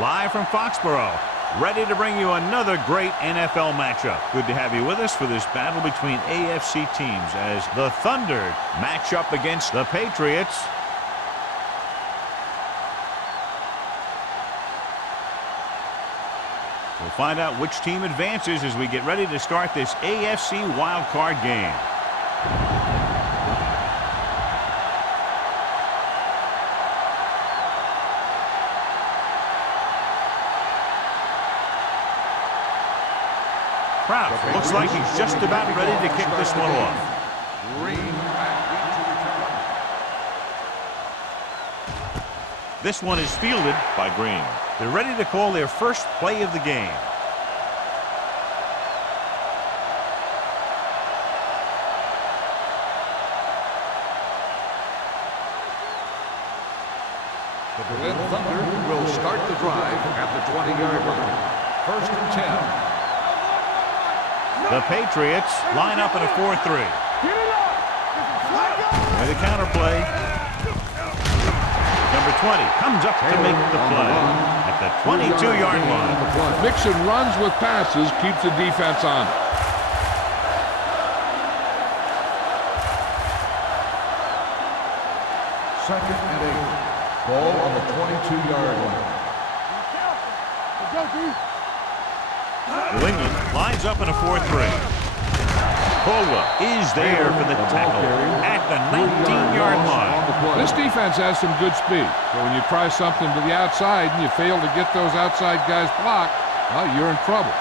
live from Foxborough, ready to bring you another great NFL matchup. Good to have you with us for this battle between AFC teams as the Thunder match up against the Patriots. We'll find out which team advances as we get ready to start this AFC Wildcard game. Kraft looks like he's just about ready to kick this one off. This one is fielded by Green. They're ready to call their first play of the game. The Berlin Thunder will start the drive at the 20-yard line. 1st and 10. The Patriots line up in a 4-3. With a counter play. Number 20 comes up to make the play at the 22-yard line. Mixon runs with passes, keeps the defense on it. Second and 8. Ball on the 22-yard line. New England lines up in a 4-3. Caldwell is there for the tackle at the 19-yard line. This defense has some good speed. So when you try something to the outside and you fail to get those outside guys blocked, well, you're in trouble.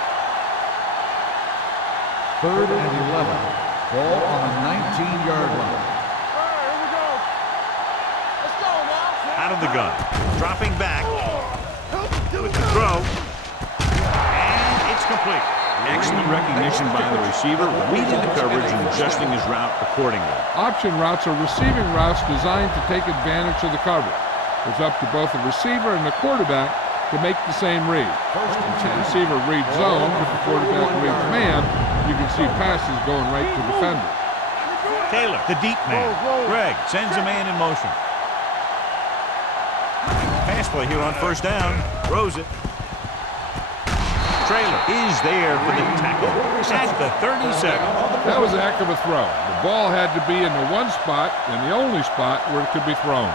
3rd and 11. Ball on the 19-yard line. Out of the gun. Dropping back. With the throw. Complete. Excellent recognition by the receiver, reading the coverage and adjusting his route accordingly. Option routes are receiving routes designed to take advantage of the coverage. It's up to both the receiver and the quarterback to make the same read. If the receiver reads zone, if the quarterback reads man, you can see passes going right to the defender. Taylor, the deep man. Greg sends a man in motion. Pass play here on 1st down. Throws it. Trailer is there for the tackle at the 37. That was a heck of a throw. The ball had to be in the one spot and the only spot where it could be thrown.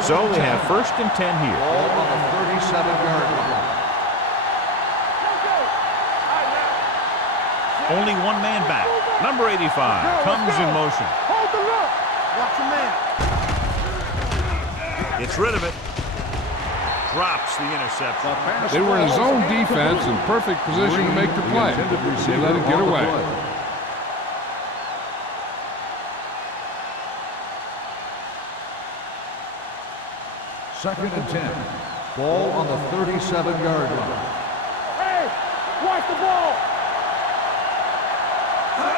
So they have 1st and 10 here. Ball on the 37-yard line. Only one man back. Number 85 comes in motion. Hold the look. Watch your man. Gets rid of it. Drops the interception. They were in zone defense in perfect position to make the play. They let it get away. Second and 10. Ball on the 37-yard line. Hey, watch the ball.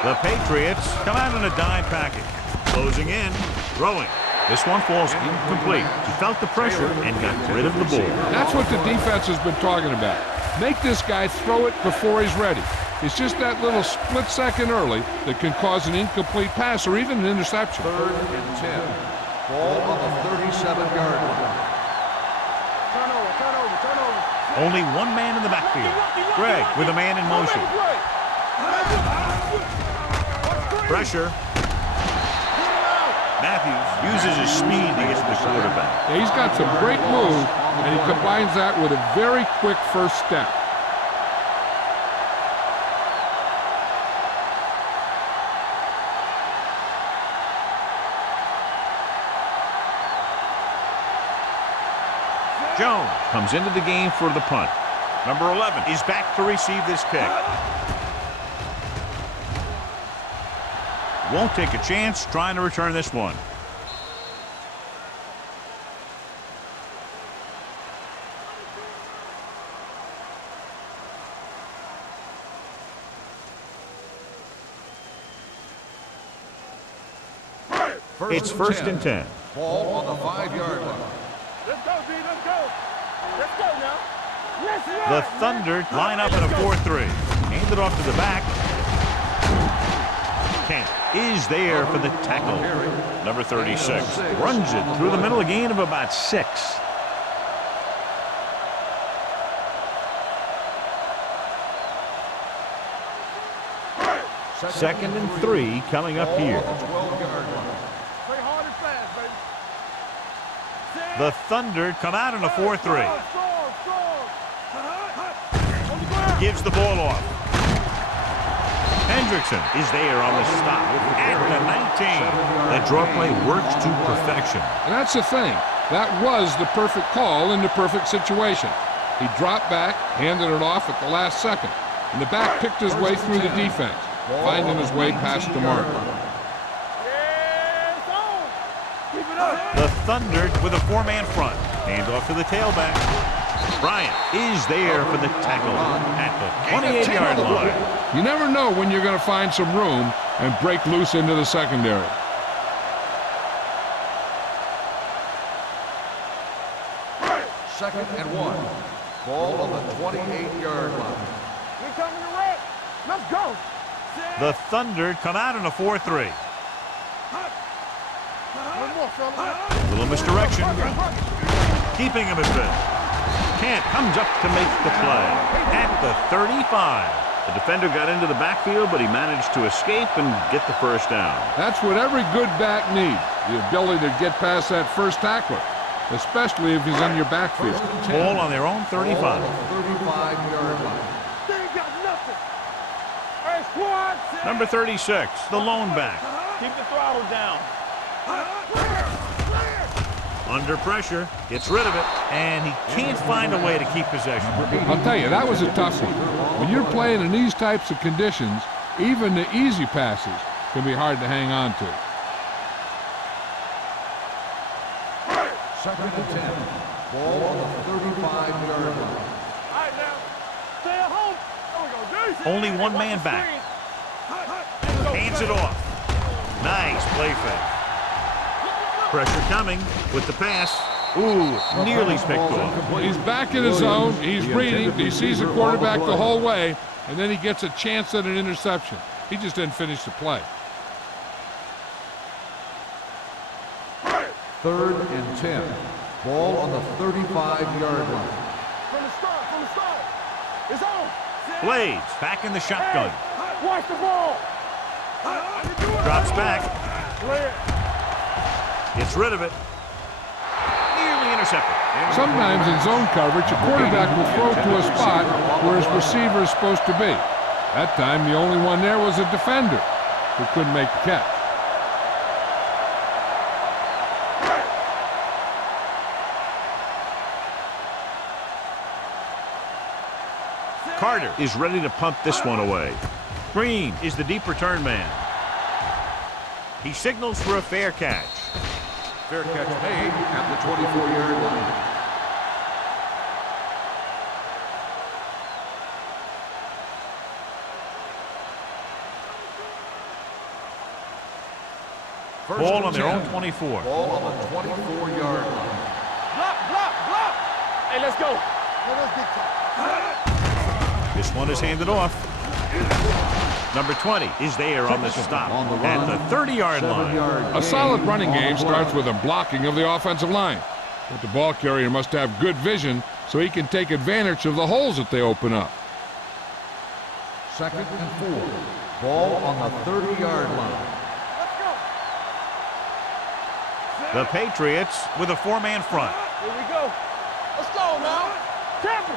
The Patriots come out in a dime package. Closing in, throwing. This one falls incomplete. He felt the pressure and got rid of the ball. That's what the defense has been talking about. Make this guy throw it before he's ready. It's just that little split second early that can cause an incomplete pass or even an interception. 3rd and 10. Ball on the 37-yard line. Turn over. Only one man in the backfield. Greg with a man in motion. Pressure. Matthews uses his speed to get to the quarterback. Yeah, he's got some great moves, and he combines that with a very quick first step. Jones comes into the game for the punt. Number 11 is back to receive this kick. Won't take a chance trying to return this one. It's 1st and 10. Ball on the 5-yard line. Let's go, D. Let's go. Let's go now. Let's go. The Thunder line up in a 4-3. Hand it off to the back. Kent is there for the tackle. Number 36 runs it through the middle, a gain of about 6. Second and 3 coming up here. The Thunder come out in a 4-3. Gives the ball off. Hendrickson is there on the stop at the 19. That draw play works to perfection. And that's the thing. That was the perfect call in the perfect situation. He dropped back, handed it off at the last second, and the back picked his way through the defense, finding his way past the marker. The Thunder with a 4-man front. Hand off to the tailback. Bryant is there for the tackle at the 28-yard line. You never know when you're going to find some room and break loose into the secondary. Second and 1. Ball on the 28-yard line. We coming to wreck. Let's go. The Thunder come out in a 4-3. Little misdirection. Keeping him at bay. Kent comes up to make the play at the 35. The defender got into the backfield, but he managed to escape and get the first down. That's what every good back needs, the ability to get past that first tackler, especially if he's in your backfield. Ball on their own 35. 35-yard line. They ain't got nothing. Hey, squad. Number 36, the lone back. Keep the throttle down. Under pressure, gets rid of it, and he can't find a way to keep possession. I'll tell you, that was a tough one. When you're playing in these types of conditions, even the easy passes can be hard to hang on to. Second and 10. Ball on the 35-yard line. All right, now. Stay at home. There we go. Jason. Only one man back. Hands it off. Nice play fake. Pressure coming with the pass. Ooh, nearly picked off. He's back in his zone. He's reading. He sees the quarterback the whole way, and then he gets a chance at an interception. He just didn't finish the play. Third and 10. Ball on the 35-yard line. From the start. It's on. Blades back in the shotgun. Hey, watch the ball. Drops back. Clear. Gets rid of it. Nearly intercepted. Sometimes in zone coverage, a quarterback will throw to a spot where his receiver is supposed to be. That time, the only one there was a defender who couldn't make the catch. Carter is ready to punt this one away. Green is the deep return man. He signals for a fair catch. Fair catch made at the 24-yard line. Ball on their own 24. Ball on the 24-yard line. Block. Hey, let's go. Let's get to. This one is handed off. Number 20 is there on the stop at the 30-yard line. A solid running game starts with a blocking of the offensive line. But the ball carrier must have good vision so he can take advantage of the holes that they open up. Second and 4. Ball on the 30-yard line. The Patriots with a 4-man front. Here we go. Let's go now. Temple.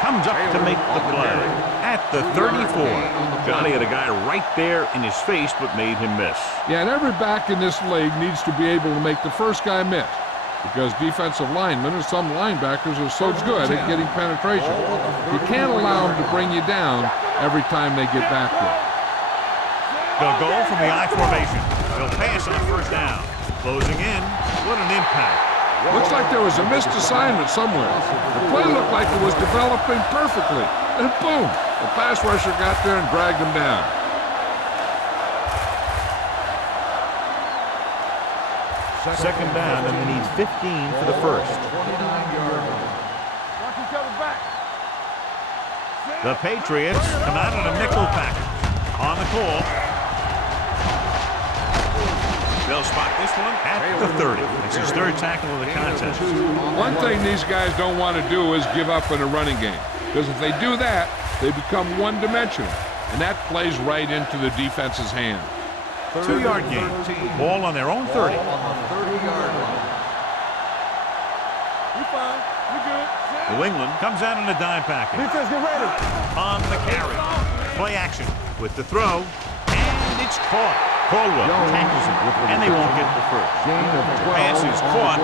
Comes up to make the play at the 34. Johnny had a guy right there in his face, but made him miss. Yeah, and every back in this league needs to be able to make the first guy miss, because defensive linemen and some linebackers are so good at getting penetration. You can't allow them to bring you down every time they get back there. They'll go from the I formation. They'll pass on first down. Closing in. What an impact. Looks like there was a missed assignment somewhere. The play looked like it was developing perfectly. And boom, the pass rusher got there and dragged him down. Second down, and they need 15 for the first. 29-yard line. Watch each other back. The Patriots come out in a nickel package. On the call. They'll spot this one at the 30. It's his third tackle of the contest. One thing these guys don't want to do is give up in a running game. Because if they do that, they become one-dimensional. And that plays right into the defense's hand. 2-yard gain. Ball on their own 30. On the 30-yard line. You fine. You good. New England comes out in a dime package. Defense, get ready. On the carry. Play action with the throw. And it's caught. Caldwell tackles it, and they won't get the first. The pass is caught,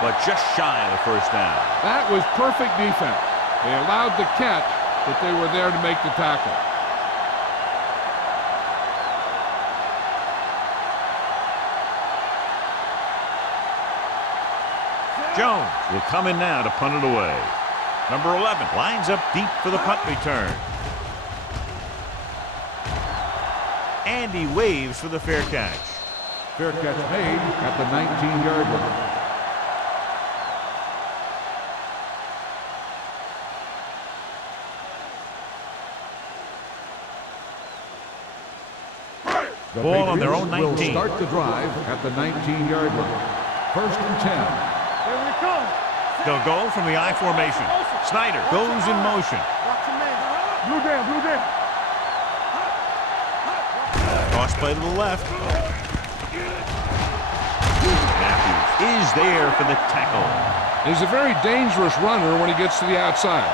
but just shy of the first down. That was perfect defense. They allowed the catch, but they were there to make the tackle. Jones will come in now to punt it away. Number 11 lines up deep for the punt return. And he waves for the fair catch. Fair catch made at the 19-yard line. The Ball on their Patriots own 19. will start the drive at the 19-yard line. 1st and 10. Here we come. They'll go from the I formation. Snyder goes in motion. Watch your man. Blue down, blue down. Cross play to the left. Matthews is there for the tackle. He's a very dangerous runner when he gets to the outside.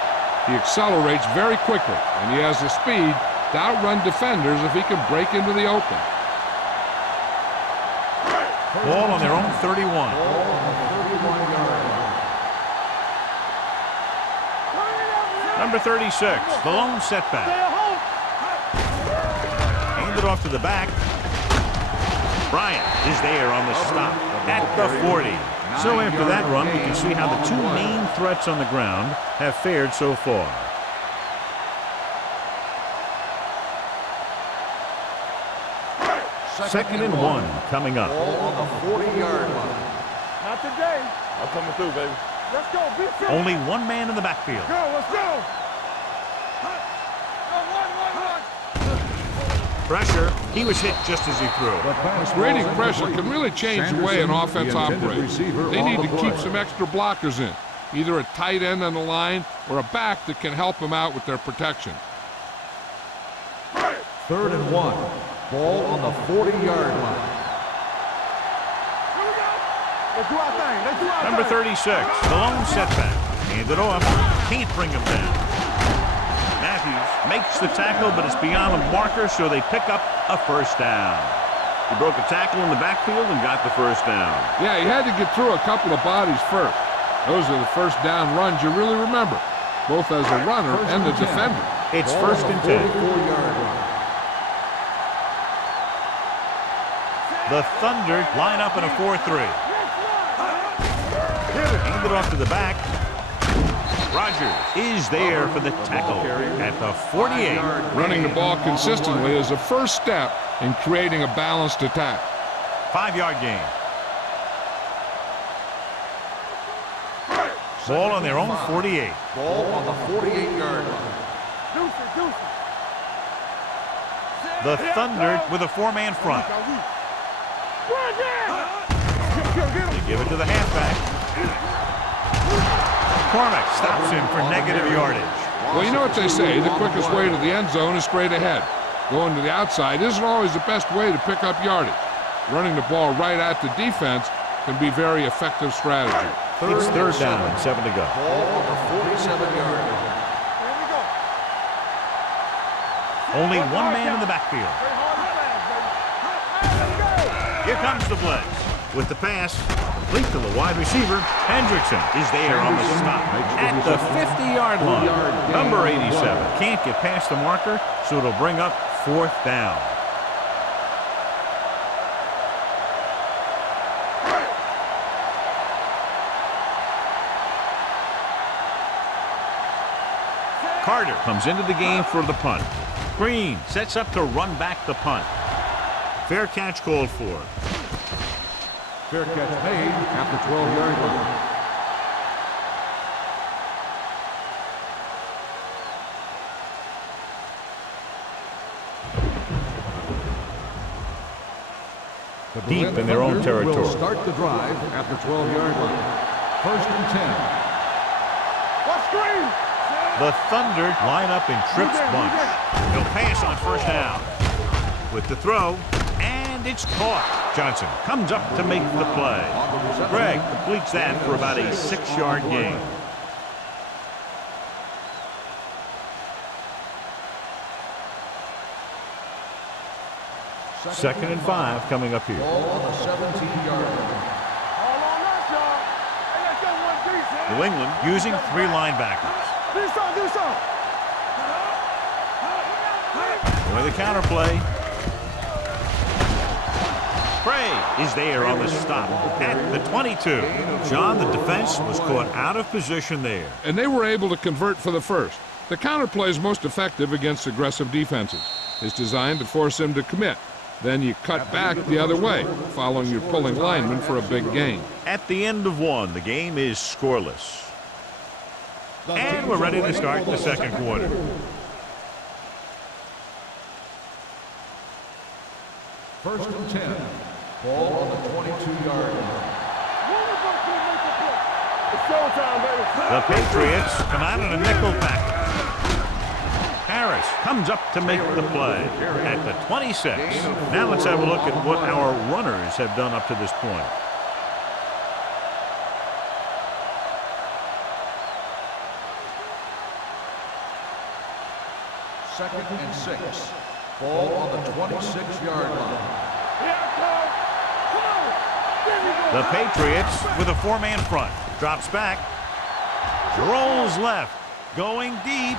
He accelerates very quickly, and he has the speed to outrun defenders if he can break into the open. Ball on their own 31. Number 36, the lone setback. Handed off to the back. Bryant is there on the stop at the 40. So after that run, we can see how the two main threats on the ground have fared so far. Second and 1 coming up. Ball on the 40-yard line. Not today. I'm coming through, baby. Let's go. Be fit. Only one man in the backfield. Go, let's go. Pressure. He was hit just as he threw. Creating pressure can really change the way an offense operates. They need to keep some extra blockers in, either a tight end on the line or a back that can help them out with their protection. 3rd and 1. Ball on the 40-yard line. Let's do our thing. Let's do our Number thing. 36, the lone setback. Handed off. Can't bring him down. Matthews makes the tackle, but it's beyond the marker, so they pick up a first down. He broke a tackle in the backfield and got the first down. Yeah, he had to get through a couple of bodies first. Those are the first down runs you really remember, both as a runner and the defender. It's 1st and 10. 44-yard line. The Thunder line up in a 4-3. Handed off to the back. Rogers is there for the tackle at the 48. Running the ball consistently is a first step in creating a balanced attack. 5-yard gain. Ball on their own 48. Ball on the 48-yard line. The Thunder with a 4-man front. They give it to the halfback. Cormack stops him for negative yardage. Well, you know what they say, the quickest way to the end zone is straight ahead. Going to the outside isn't always the best way to pick up yardage. Running the ball right at the defense can be very effective strategy. It's 3rd down and 7 to go. Ball on the 47-yard line. Only one man in the backfield. Here comes the blitz. With the pass, complete to the wide receiver. Hendrickson is there on the stop at the 50-yard line. Number 87 can't get past the marker, so it'll bring up 4th down. Carter comes into the game for the punt. Green sets up to run back the punt. Fair catch called for. Fair catch made at the 12-yard line. deep in their own Thunder will territory. start the drive at the 12-yard line. First and 10. What screen? The Thunder line up in trips bunch. He'll pass on first down. With the throw, and it's caught. Johnson comes up to make the play. Greg completes that for about a 6-yard gain. Second and 5 coming up here. Ball on the 17-yard line. All on us, y'all. Hey, let's get one piece. New England using 3 linebackers. Do something. With a counterplay. Gray is there on the stop at the 22. John, the defense was caught out of position there. And they were able to convert for the first. The counterplay is most effective against aggressive defenses. It's designed to force them to commit. Then you cut back the other way, following your pulling lineman for a big gain. At the end of 1, the game is scoreless. And we're ready to start the second quarter. First and 10. Ball on the 22-yard line. It's showtime, baby. The Patriots come out in a nickel package. Harris comes up to make the play at the 26. Now let's have a look at what our runners have done up to this point. Second and 6. Ball on the 26-yard line. The Patriots with a 4-man front. Drops back. Rolls left. Going deep.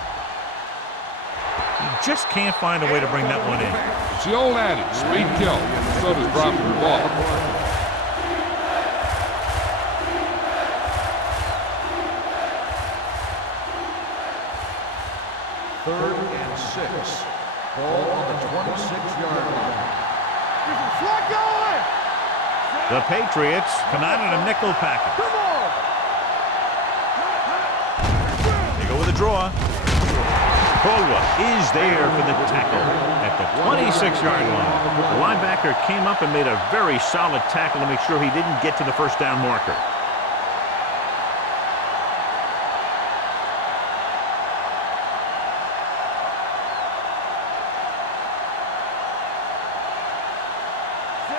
He just can't find a way to bring that one in. It's the old adage, speed kills. So does dropping the ball. Third and 6. Ball on the 26-yard line. The Patriots come out in a nickel package. Come on. They go with a draw. Caldwell is there for the tackle at the 26-yard line. The linebacker came up and made a very solid tackle to make sure he didn't get to the first down marker.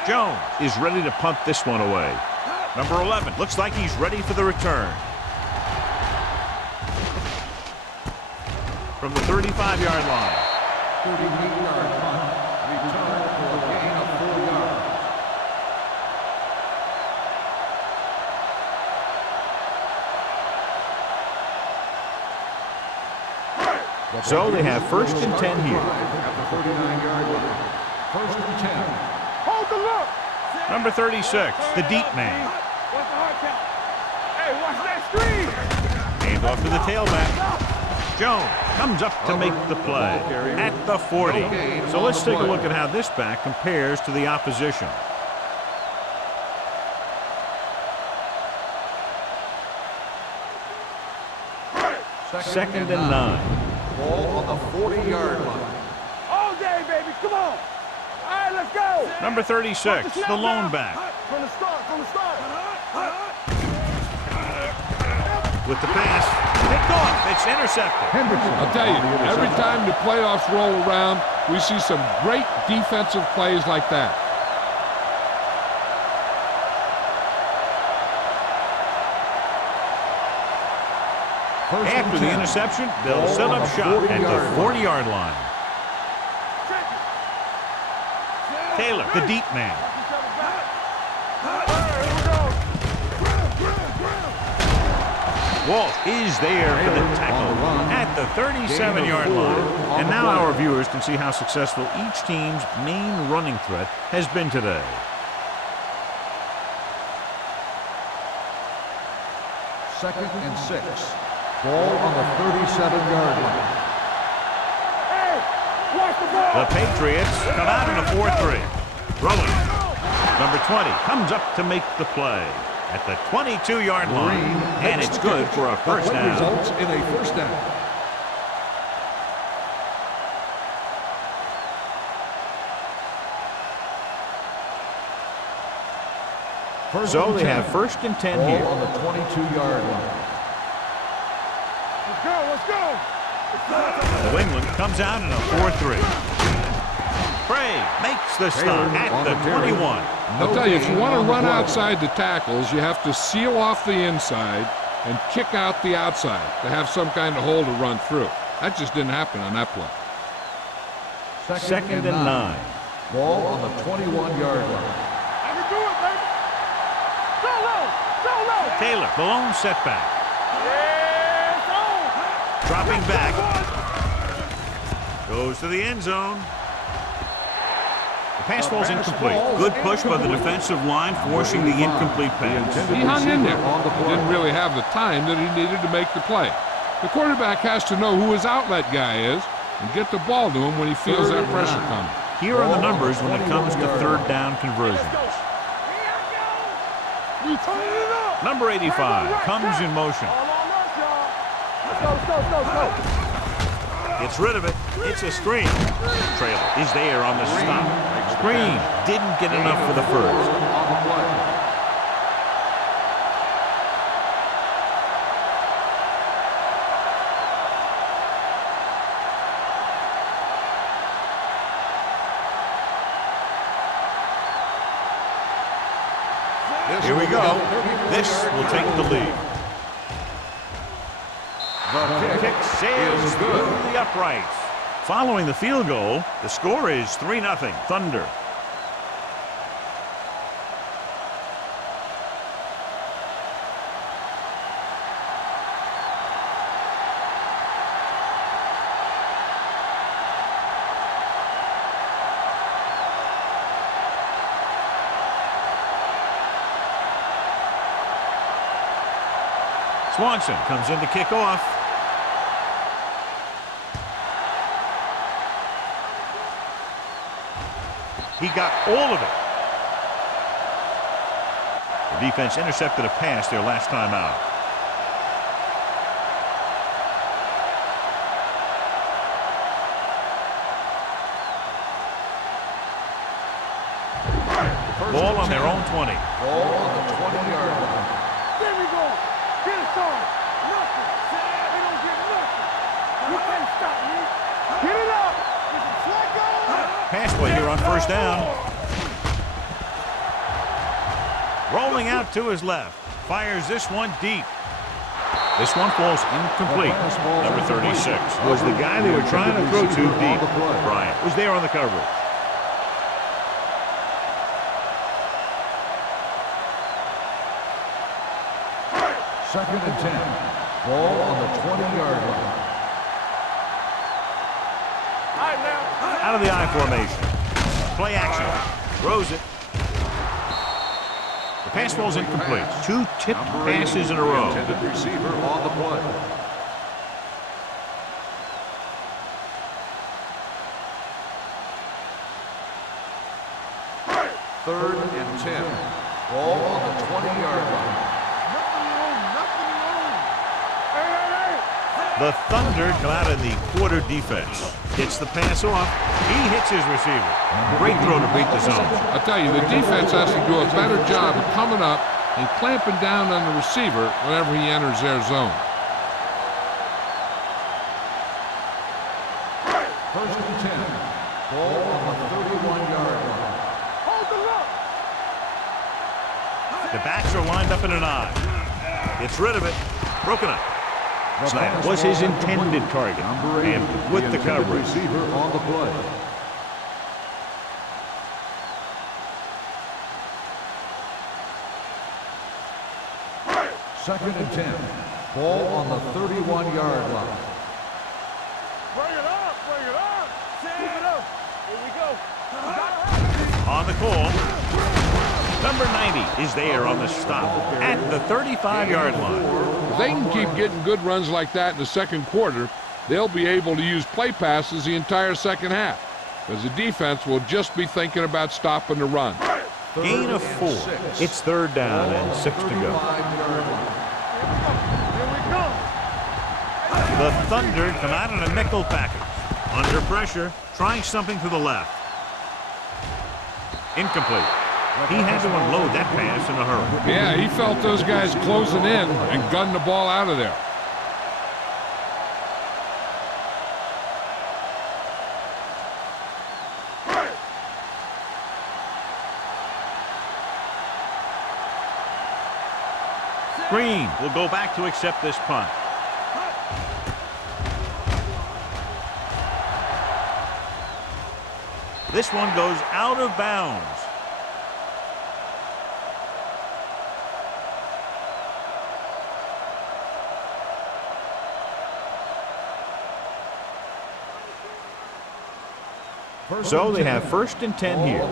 Jones is ready to punt this one away. Number 11 looks like he's ready for the return. From the 35-yard line. 38-yard punt. Return for a gain of 4 yards. So they have first and 10 here. At the 39-yard line. First and 10. Hold the look. Number 36, the deep man. What's the hard count? Hey, watch that screen. Hand off to the tailback. Jones comes up to make the play at the 40. So let's take a look at how this back compares to the opposition. Second and 9. Ball on the 40-yard line. All day, baby. Come on. All right, let's go. Number 36, the lone back. From the start. With the pass, picked off. It's intercepted. I'll tell you, every time the playoffs roll around, we see some great defensive plays like that. After the interception, they'll set up shop at the 40-yard line. Taylor, the deep man. Walt is there for the tackle at the 37-yard line. And now our viewers can see how successful each team's main running threat has been today. Second and 6. Ball on the 37-yard line. Hey, watch the ball. The Patriots come out in a 4-3. Throwing. Number 20 comes up to make the play at the 22-yard line. And it's good for a first down. Results in a first down. So they have 1st and 10 Ball here. on the 22-yard line. Let's go, let's go. New England comes out in a 4-3. Bray makes the stop at the 21. I'll tell you, if you want to run outside the tackles, you have to seal off the inside and kick out the outside to have some kind of hole to run through. That just didn't happen on that play. 2nd and 9. Ball on the 21-yard line. I can do it, baby. Solo. Taylor, the lone setback. Yes, on. Dropping back. Goes to the end zone. The pass ball's incomplete. Good push by the defensive line, forcing the incomplete pass. He hung in there. He didn't really have the time that he needed to make the play. The quarterback has to know who his outlet guy is and get the ball to him when he feels that pressure coming. Here are the numbers when it comes to 3rd down conversions. We turn it up. Number 85 comes in motion. All on us, y'all. Let's go. Gets rid of it. It's a screen. Trailer is there on the stop. Screen didn't get enough for the first. On the play. Here we go. This will take the lead. The Kick sails is through good. the uprights. Following the field goal, the score is 3-0 Thunder. Swanson comes in to kick off. He got all of it. The defense intercepted a pass their last time out. Ball on their own 20. Ball on the 20-yard line. There we go. Get it started. Nothing. We don't get nothing. You can't stop me. Get it up. Pass play here on 1st down. Rolling out to his left. Fires this one deep. This one falls incomplete. Number 36 was the guy they were trying to throw to deep. Bryant was there on the coverage. Second and 10. Ball on the 20-yard line. All right, now. Out of the I formation. Play action. Throws it. The pass ball's incomplete. 2 tipped passes in a row. Intended receiver on the play. Third and 10. Ball on the 20-yard line. The Thunder come out in the quarter defense. Gets the pass off. He hits his receiver. Great throw to beat the zone. I'll tell you, the defense has to do a better job of coming up and clamping down on the receiver whenever he enters their zone. First and 10. Ball on the 31-yard line. Hold the look. The backs are lined up in an I. Gets rid of it. Broken up. Snyder was his intended target. And with the coverage. Receiver on the play. Second and 10. Ball on the 31-yard line. Bring it up. Bring it up. Bring it up. Here we go. On the call. Number 90 is there on the stop at the 35-yard line. If they can keep getting good runs like that in the second quarter, they'll be able to use play passes the entire second half, because the defense will just be thinking about stopping the run. Gain of 4. It's 3rd down and 6 to go. Here we go. The Thunder come out in a nickel package. Under pressure, trying something to the left. Incomplete. He had to unload that pass in a hurry. Yeah, he felt those guys closing in and gunned the ball out of there. Green will go back to accept this punt. This one goes out of bounds. So they have 1st and 10 here.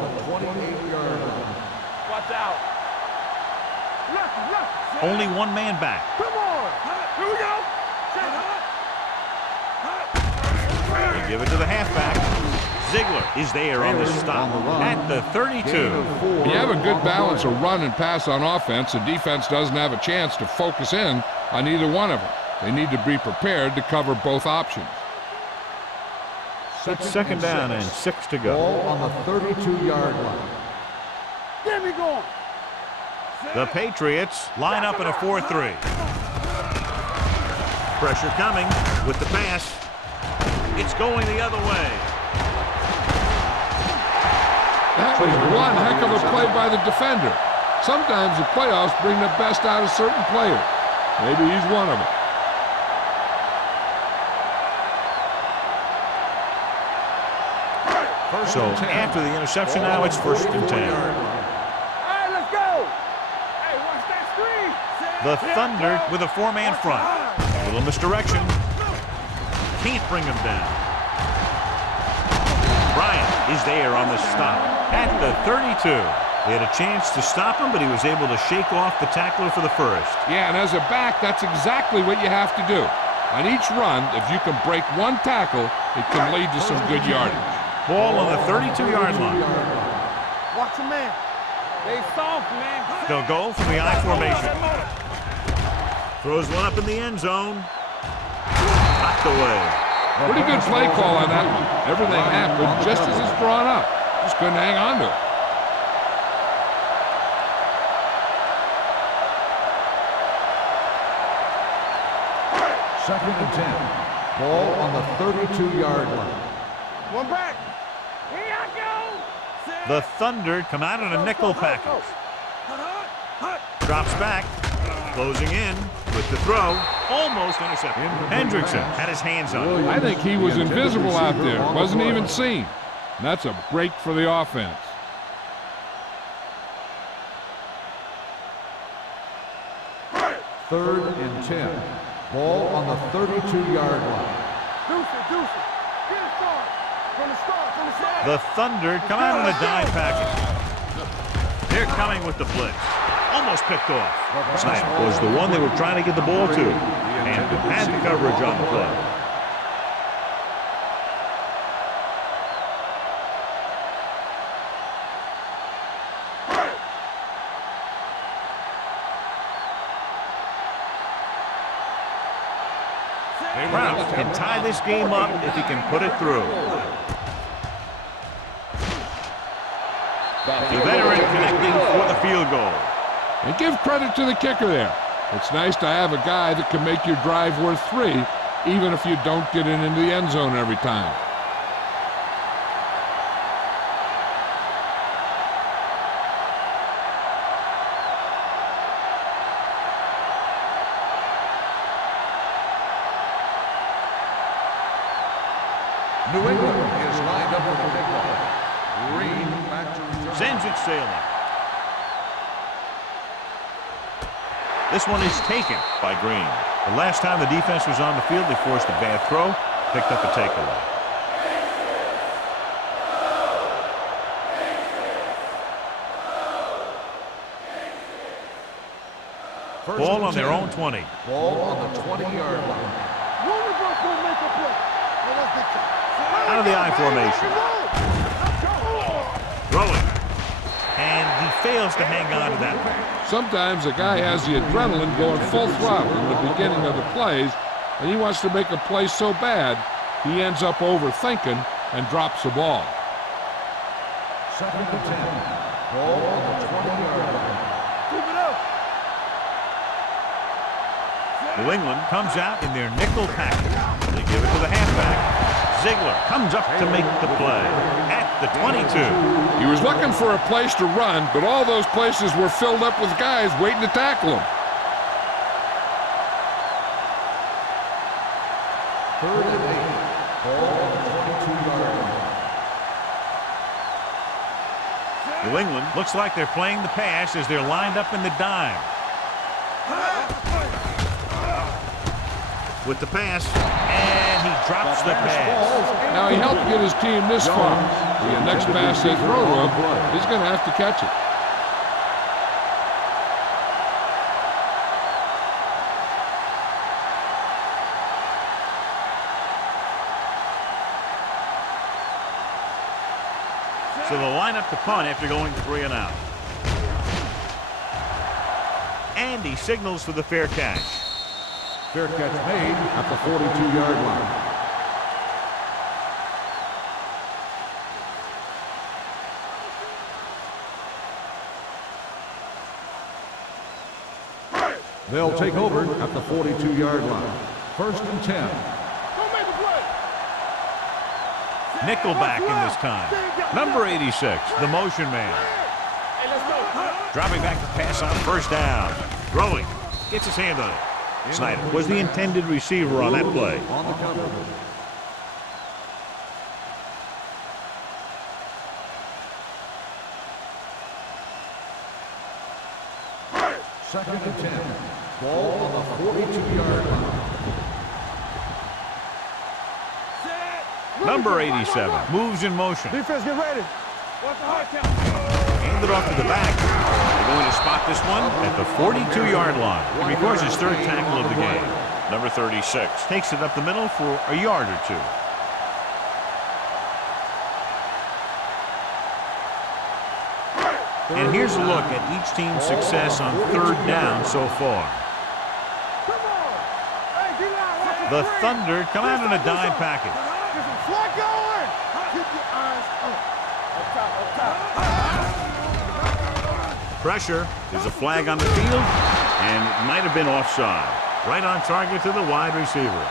Watch out. Left. Only one man back. Come on. Here we go. They give it to the halfback. Ziegler is there on the stop at the 32. You have a good balance of run and pass on offense. The defense doesn't have a chance to focus in on either one of them. They need to be prepared to cover both options. It's 2nd down and 6 to go. Ball on the 32-yard line. Get me going. The Patriots line up in a 4-3. Pressure coming with the pass. It's going the other way. That was one heck of a play by the defender. Sometimes the playoffs bring the best out of certain players. Maybe he's one of them. So after the interception, now it's 1st and 10. All right, let's go. Hey, watch that screen. The Thunder with a 4-man front. A little misdirection. Can't bring him down. Bryant is there on the stop at the 32. They had a chance to stop him, but he was able to shake off the tackler for the first. Yeah, and as a back, that's exactly what you have to do. On each run, if you can break one tackle, it can lead to some good yardage. Ball on the 32-yard line. Watch your man. They soft, man. They'll go from the I formation. Throws one up in the end zone. Knocked away. Pretty good play call on that one. Everything happened just as it's drawn up. Just couldn't hang on to it. Second and 10. Ball on the 32-yard line. One back. Here I go. The Thunder come out in a nickel package. Drops back. Closing in with the throw. Almost intercepted. Hendrickson had his hands on it. I think he was invisible out there. Wasn't even seen. And that's a break for the offense. Third and 10. Ball on the 32-yard line. Deuce it. Get it started. From the start. The Thunder come out in a dime package. They're coming with the blitz. Almost picked off. Snap was the one they were trying to get the ball to. And had the coverage on the play. Brown can tie this game up if he can put it through. The veteran connecting for the field goal. And give credit to the kicker there. It's nice to have a guy that can make your drive worth 3, even if you don't get it into the end zone every time. New England is lined up for the kickoff. Green back to return. Sends it sailing. This one is taken by Green. The last time the defense was on the field, they forced a bad throw, picked up a takeaway. Ball on their own 20. Ball on the 20-yard line. One of us will make a play. Now let's get that. Out of the I formation. Throwing. And he fails to hang on to that one. Sometimes a guy has the adrenaline going full throttle in the beginning of the plays, and he wants to make a play so bad, he ends up overthinking and drops the ball. Second and 10. Ball on the 20-yard line. Keep it up. New England comes out in their nickel package. They give it to the halfback. Ziegler comes up to make the play at the 22. He was looking for a place to run, but all those places were filled up with guys waiting to tackle him. 3rd and 8. Ball on the 22-yard line. New England looks like they're playing the pass as they're lined up in the dime. With the pass, and he drops the pass. Now he helped get his team this far. The next pass they throw to him, he's going to have to catch it. So they'll line up to punt after going 3 and out. And he signals for the fair catch. Fair catch made at the 42-yard line. They'll take over at the 42-yard line. 1st and 10. Don't make a play. Nickelback in this time. Number 86, the motion man. Hey, let's go. Dropping back to pass on 1st down. Throwing. Gets his hand on it. Snyder was the intended receiver on that play. On the cover. Second and 10. Ball on the 42-yard line. Number 87 moves in motion. Defense, get ready. Watch the hard count. Hand it off to the back. They're going to spot this one at the 42-yard line. It records his 3rd tackle of the game. Number 36 takes it up the middle for a yard or 2. And here's a look at each team's success on 3rd down so far. Come on. Hey, get out. Watch The screen. Thunder come out in a dime package. Get some flood going. Keep your eyes up. Up top, up top. Pressure. There's a flag on the field, and it might have been offside. Right on target to the wide receiver.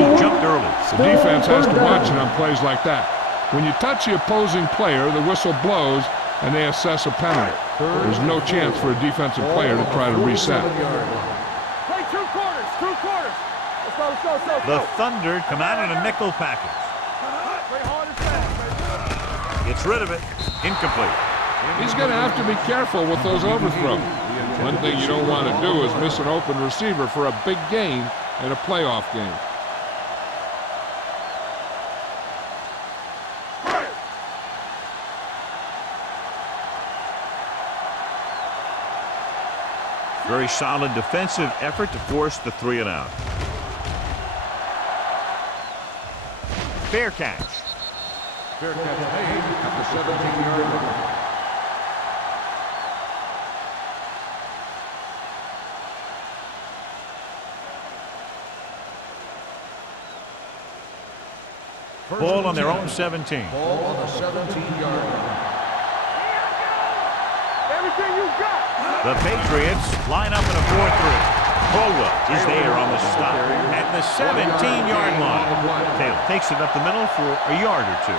He jumped early. The defense has to watch it on plays like that. When you touch the opposing player, the whistle blows, and they assess a penalty. There's no chance for a defensive player to try to reset. Play 2 quarters, 2 quarters. Let's go, let's go, let's go. The Thunder come out in a nickel package. Play hard and fast, baby. Gets rid of it. Incomplete. He's going to have to be careful with those overthrows. One thing you don't want to do is miss an open receiver for a big gain in a playoff game. Very solid defensive effort to force the 3 and out. Fair catch. Fair catch made at the 17-yard line. Ball on their own 17. Ball on the 17-yard line. Everything you got. The Patriots line up in a 4-3. Caldwell is there on the stop at the 17-yard line. Taylor takes it up the middle for a yard or 2.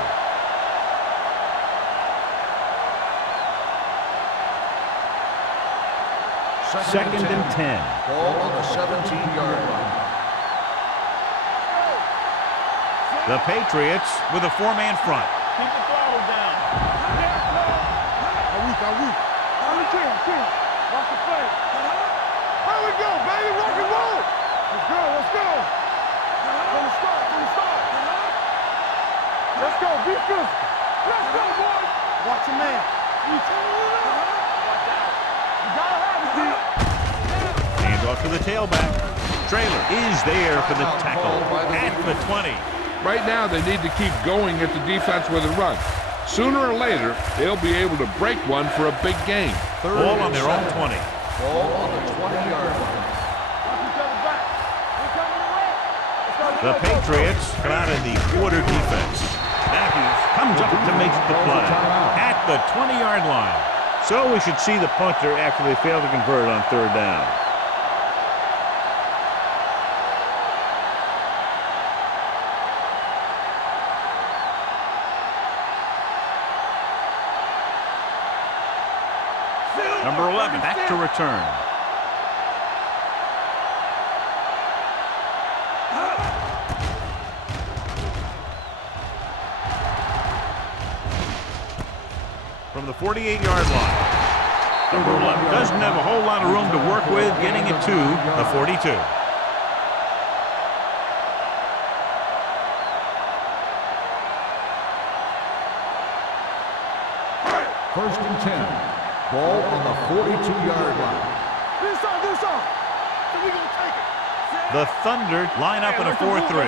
Second and 10. Ball on the 17-yard line. The Patriots with a 4-man front. Keep the throttle down. I'm weak, I'm weak. On the team. Watch the play. Here we go, baby. Rock and roll. Let's go, let's go. From the start, from the start. Let's go, be physical. Let's go, boys. Watch your man. You watch out. You gotta have it, D. Hand off to the tailback. Trailer is there for the tackle at the 20. Right now, they need to keep going at the defense with a run. Sooner or later, they'll be able to break one for a big game. Ball on their own 20. Ball on the 20-yard line. Watch each other back. We're coming to win. Let's go, The Patriots come out in the quarter defense. Matthews comes up to make the play at the 20-yard line. So we should see the punter after they fail to convert on third down. Number 11 back to return. From the 48-yard line. Number 11 doesn't have a whole lot of room to work with, getting it to the 42. First and 10. Ball on the 42-yard line. The Thunder line up in a 4-3.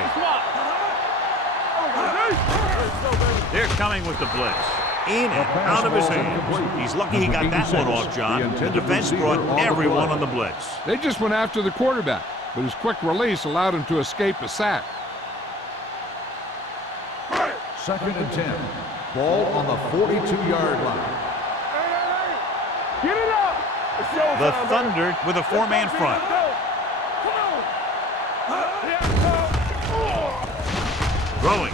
They're coming with the blitz. In and out of his hands. He's lucky he got that one off, John. The defense brought everyone on the blitz. They just went after the quarterback, but his quick release allowed him to escape a sack. Second and 10. Ball on the 42-yard line. Get it up! The Thunder with a four-man front. Throwing.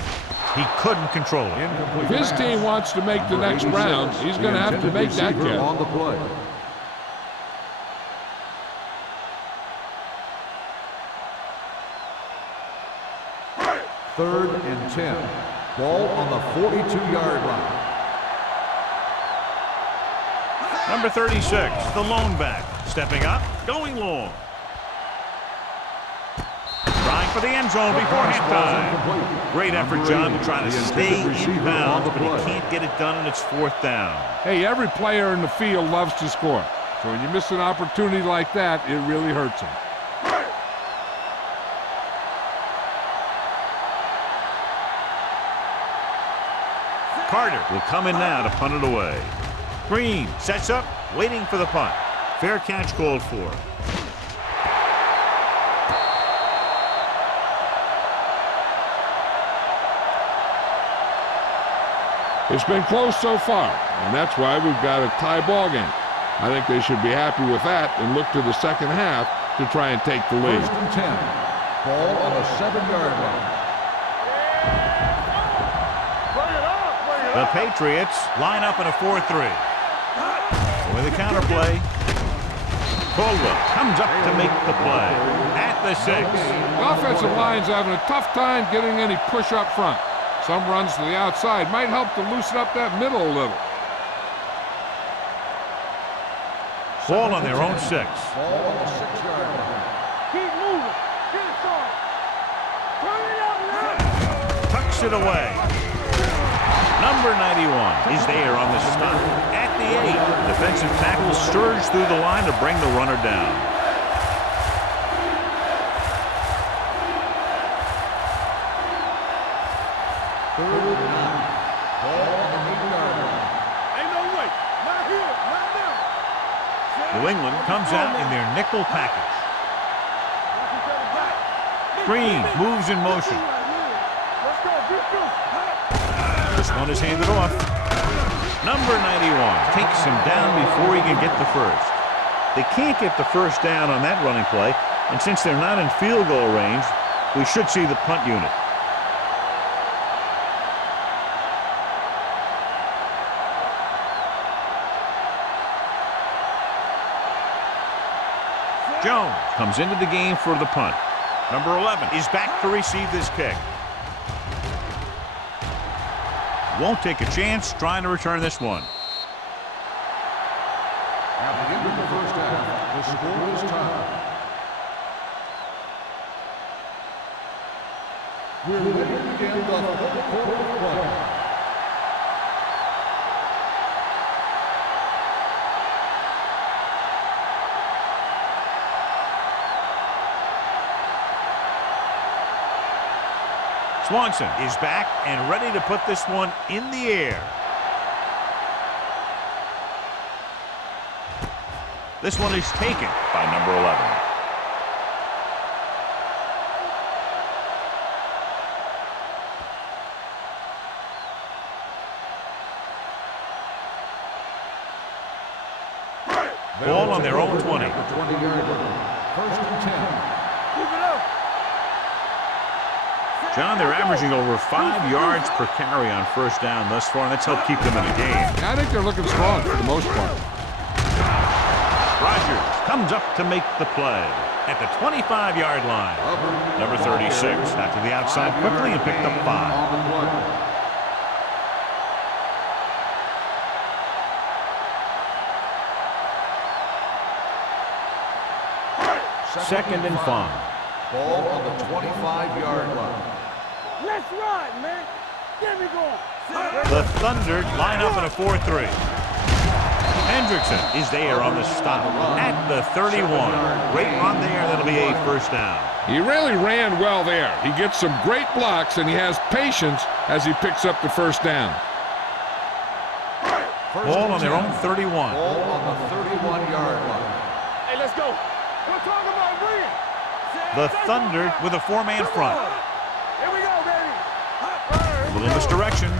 He couldn't control it. If his team wants to make the next round, he's going to have to make that catch. On the play. Third and 10. Ball on the 42-yard line. Number 36, the lone back. Stepping up, going long. Trying for the end zone before halftime. Great effort, John, to try to stay in bounds, but he can't get it done, and it's fourth down. Hey, every player in the field loves to score. So when you miss an opportunity like that, it really hurts him. Carter will come in now to punt it away. Green sets up, waiting for the punt. Fair catch called for. It's been close so far, and that's why we've got a tie ball game. I think they should be happy with that and look to the second half to try and take the lead. First and 10. Ball on the 7-yard line. The Patriots line up in a 4-3. With a counterplay. Caldwell comes up to make the play at the 6. The offensive line's having a tough time getting any push up front. Some runs to the outside might help to loosen up that middle a little. Ball on their own 6. Ball on the 6-yard line. Keep moving. Get it on. Turn it up now. Tucks it away. Number 91 is there on the stop at the 8. Defensive tackle surged through the line to bring the runner down. Third and 9. Ball on the 8-yard line. Ain't no way. Not here. Not now. New England comes out in their nickel package. Green moves in motion. Let's go. This one is handed off. Number 91 takes him down before he can get the first. They can't get the first down on that running play, and since they're not in field goal range, we should see the punt unit. Jones comes into the game for the punt. Number 11 is back to receive this kick. Won't take a chance trying to return this one. At the end of the first half, the score is tied. We're ready to begin the fourth quarter of play. Swanson is back and ready to put this one in the air. This one is taken by number 11. Ball on their own 20. At the 20-yard line. First and 10. Keep it up. John, they're averaging over 5 yards per carry on first down thus far, and that's helped keep them in the game. I think they're looking strong for the most part. Rodgers comes up to make the play at the 25-yard line. Number 36 got to the outside quickly and picked up 5. Second and 5. Ball on the 25-yard line. Let's ride, man. Get me going. The Thunder line up in a 4-3. Hendrickson is there on the stop at the 31. Great run there. That'll be a first down. He really ran well there. He gets some great blocks, and he has patience as he picks up the first down. Ball on their own 31. Ball on the 31-yard line. Hey, let's go. We're talking about bringing. The Thunder with a 4-man front. Here we go, baby. A little misdirection.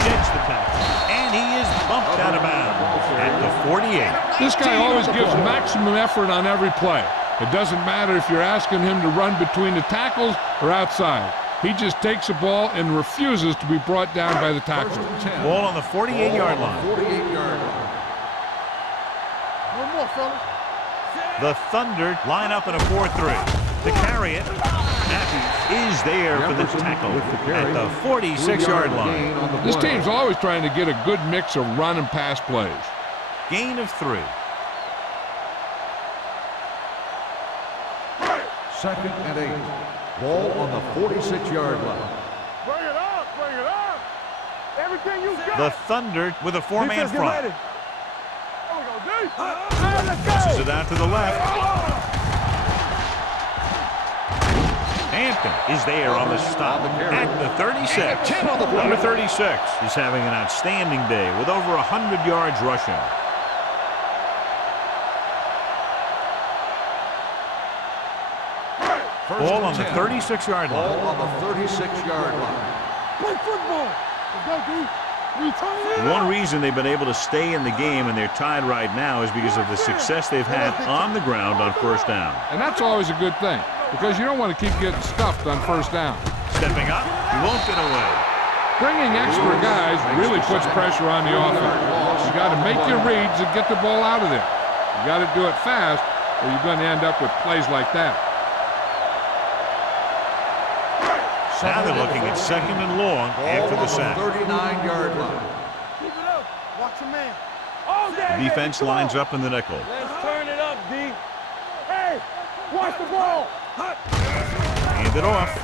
Gets the tackle, and he is bumped out of bounds at the 48. This guy always gives maximum effort on every play. It doesn't matter if you're asking him to run between the tackles or outside. He just takes the ball and refuses to be brought down by the tackle. Ball on the 48-yard line. 48-yard line. One more, fellas. The Thunder line up in a 4-3. To carry it, Matthews is there for the tackle at the 46-yard line. This team's always trying to get a good mix of run and pass plays. Gain of 3. Second and 8. Ball on the 46-yard line. Bring it up. Bring it up. Everything you got. The Thunder with a 4-man Defense, get front. ready. There we go, D. Let's go. Passes it out to the left. Hampton is there on the stop at the 36. Number 36 is having an outstanding day with over 100 yards rushing. Ball on the 36-yard line. Ball on the 36-yard line. Play football. Let's go, D. One reason they've been able to stay in the game and they're tied right now is because of the success they've had on the ground on first down. And that's always a good thing, because you don't want to keep getting stuffed on first down. Stepping up, he won't get away. Bringing extra guys really puts pressure on the offense. You got to make your reads and get the ball out of there. You got to do it fast, or you're going to end up with plays like that. Now they're looking at second and long after the sack. 39-yard line. Keep it up. Watch your man. All day, The defense baby. lines up in the nickel. Let's turn it up, D. Hey, watch the ball. Hand it off.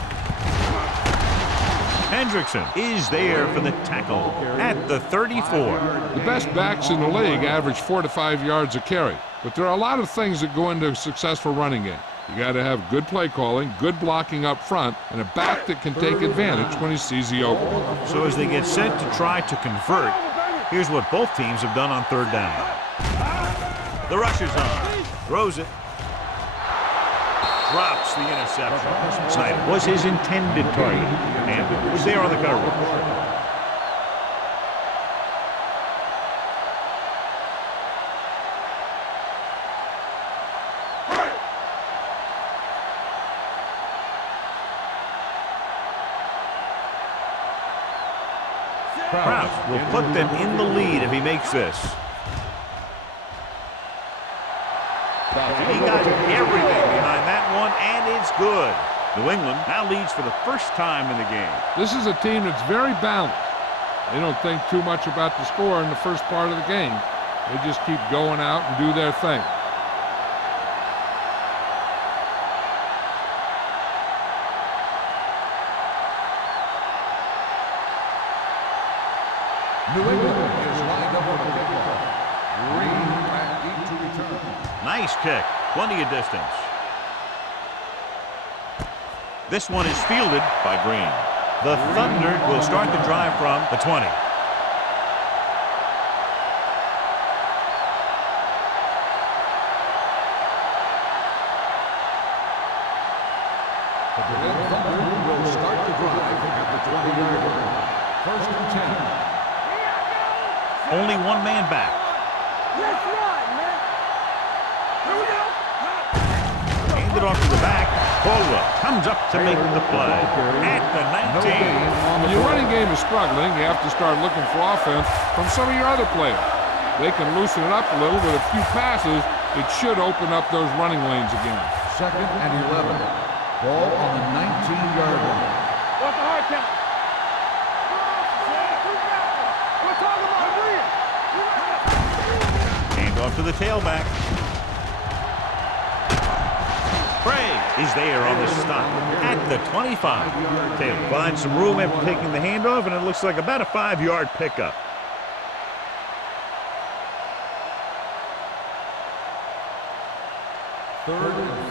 Hendrickson is there for the tackle at the 34. The best backs in the league average 4 to 5 yards a carry, but there are a lot of things that go into a successful running game. You got to have good play calling, good blocking up front, and a back that can take advantage when he sees the opening. So as they get set to try to convert, here's what both teams have done on third down. The rush is on. Throws it. Drops the interception. Snyder was his intended target, and was there on the coverage. Kraus will put them in the lead if he makes this. He got everything behind that one, and it's good. New England now leads for the first time in the game. This is a team that's very balanced. They don't think too much about the score in the first part of the game. They just keep going out and do their thing. New England is lined up for the kickoff. Green and deep to return. Nice kick. Plenty of distance. This one is fielded by Green. The Thunder will start the drive from the 20. The Thunder will start the drive at the 20-yard line. First and 10. Only one man back. Let's run, man. Here we go. Handed off to the back. Caldwell comes up to make the play at the 19. When your running game is struggling, you have to start looking for offense from some of your other players. They can loosen it up a little with a few passes. It should open up those running lanes again. 2nd and 11. Ball on the 19-yard line. What's the hard count? We're talking about win. Hand off to the tailback. Craig is there on the stop at the 25. Taylor finds some room after taking the handoff, and it looks like about a 5-yard pickup. Third and 5.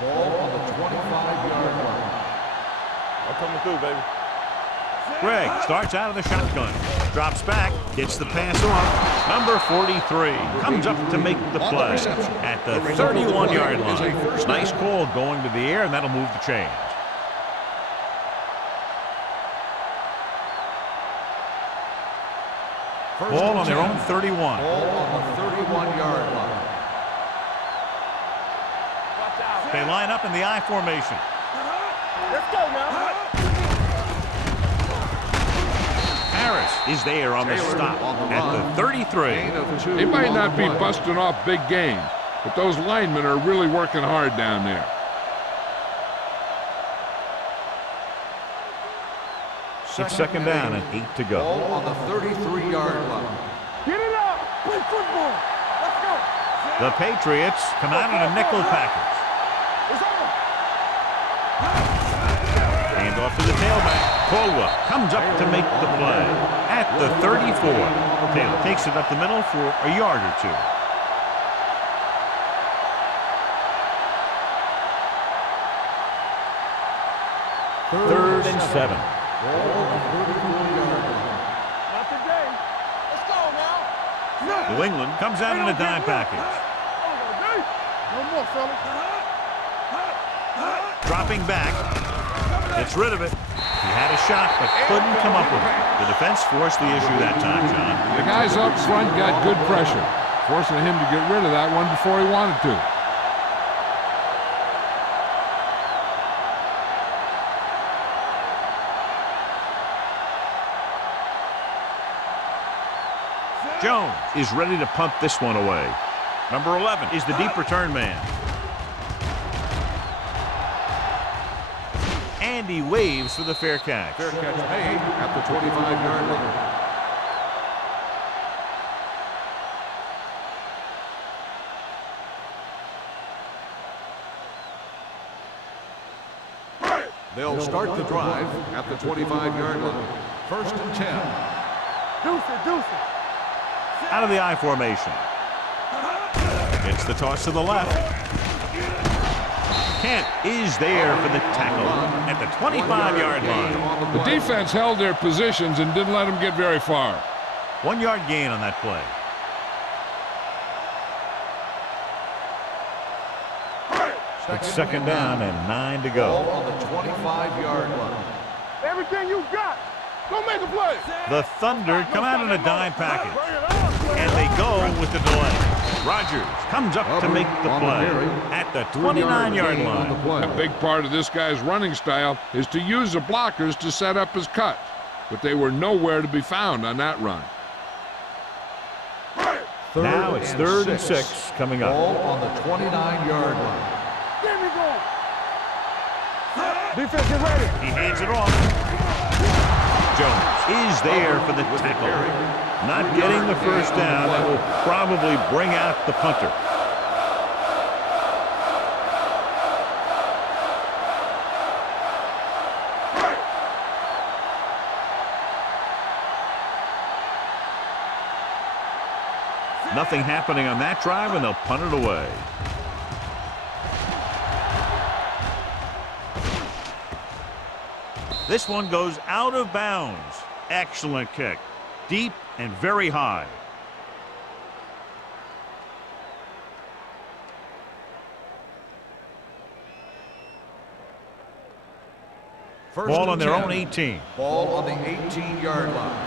Ball on the 25-yard line. I'm coming through, baby. Greg starts out of the shotgun, drops back, gets the pass off. Number 43 comes up to make the play at the 31-yard line. Nice call going to the air, and that'll move the chains. Ball on their own 31. Ball on the 31-yard line. They line up in the I formation. Let's go now. Harris is there on the stop at the 33. They might not be busting off big games, but those linemen are really working hard down there. It's 2nd down and 8 to go. Ball on the 33-yard line. Get it up. Play football. Let's go. The Patriots come out in a nickel package. It's over. Hand off to the tailback. Caldwell comes up to make the play at the 34. Taylor takes it up the middle for a yard or two. Third and 7. Not today. Let's go now. New England comes out in a dime package. No more, fellas. Dropping back. Gets rid of it. He had a shot, but couldn't come up with it. The defense forced the issue that time, John. The guys up front got good pressure, forcing him to get rid of that one before he wanted to. Jones is ready to punt this one away. Number 11 is the deep return man. And he waves for the fair catch. Fair catch made at the 25-yard line. They'll start the drive at the 25-yard line. 1st and 10. Deuce it. Out of the I formation. Gets the toss to the left. Kent is there for the tackle at the 25-yard line. The defense held their positions and didn't let them get very far. 1 yard gain on that play. It's 2nd down and 9 to go. Ball on the 25-yard line. Everything you got. Go make a play. The Thunder come out in a dime package, and they go with the delay. Rodgers comes up to make the play at the 29-yard line. A big part of this guy's running style is to use the blockers to set up his cut, but they were nowhere to be found on that run. Now it's 3rd and 6 coming up. Ball on the 29-yard line. There we go. Defense, get ready. He hands it off. Jones is there for the tackle. Not getting the first down. That will probably bring out the punter. Nothing happening on that drive, and they'll punt it away. This one goes out of bounds. Excellent kick. Deep and very high. First Ball and on their 10. own 18. Ball on the 18-yard line.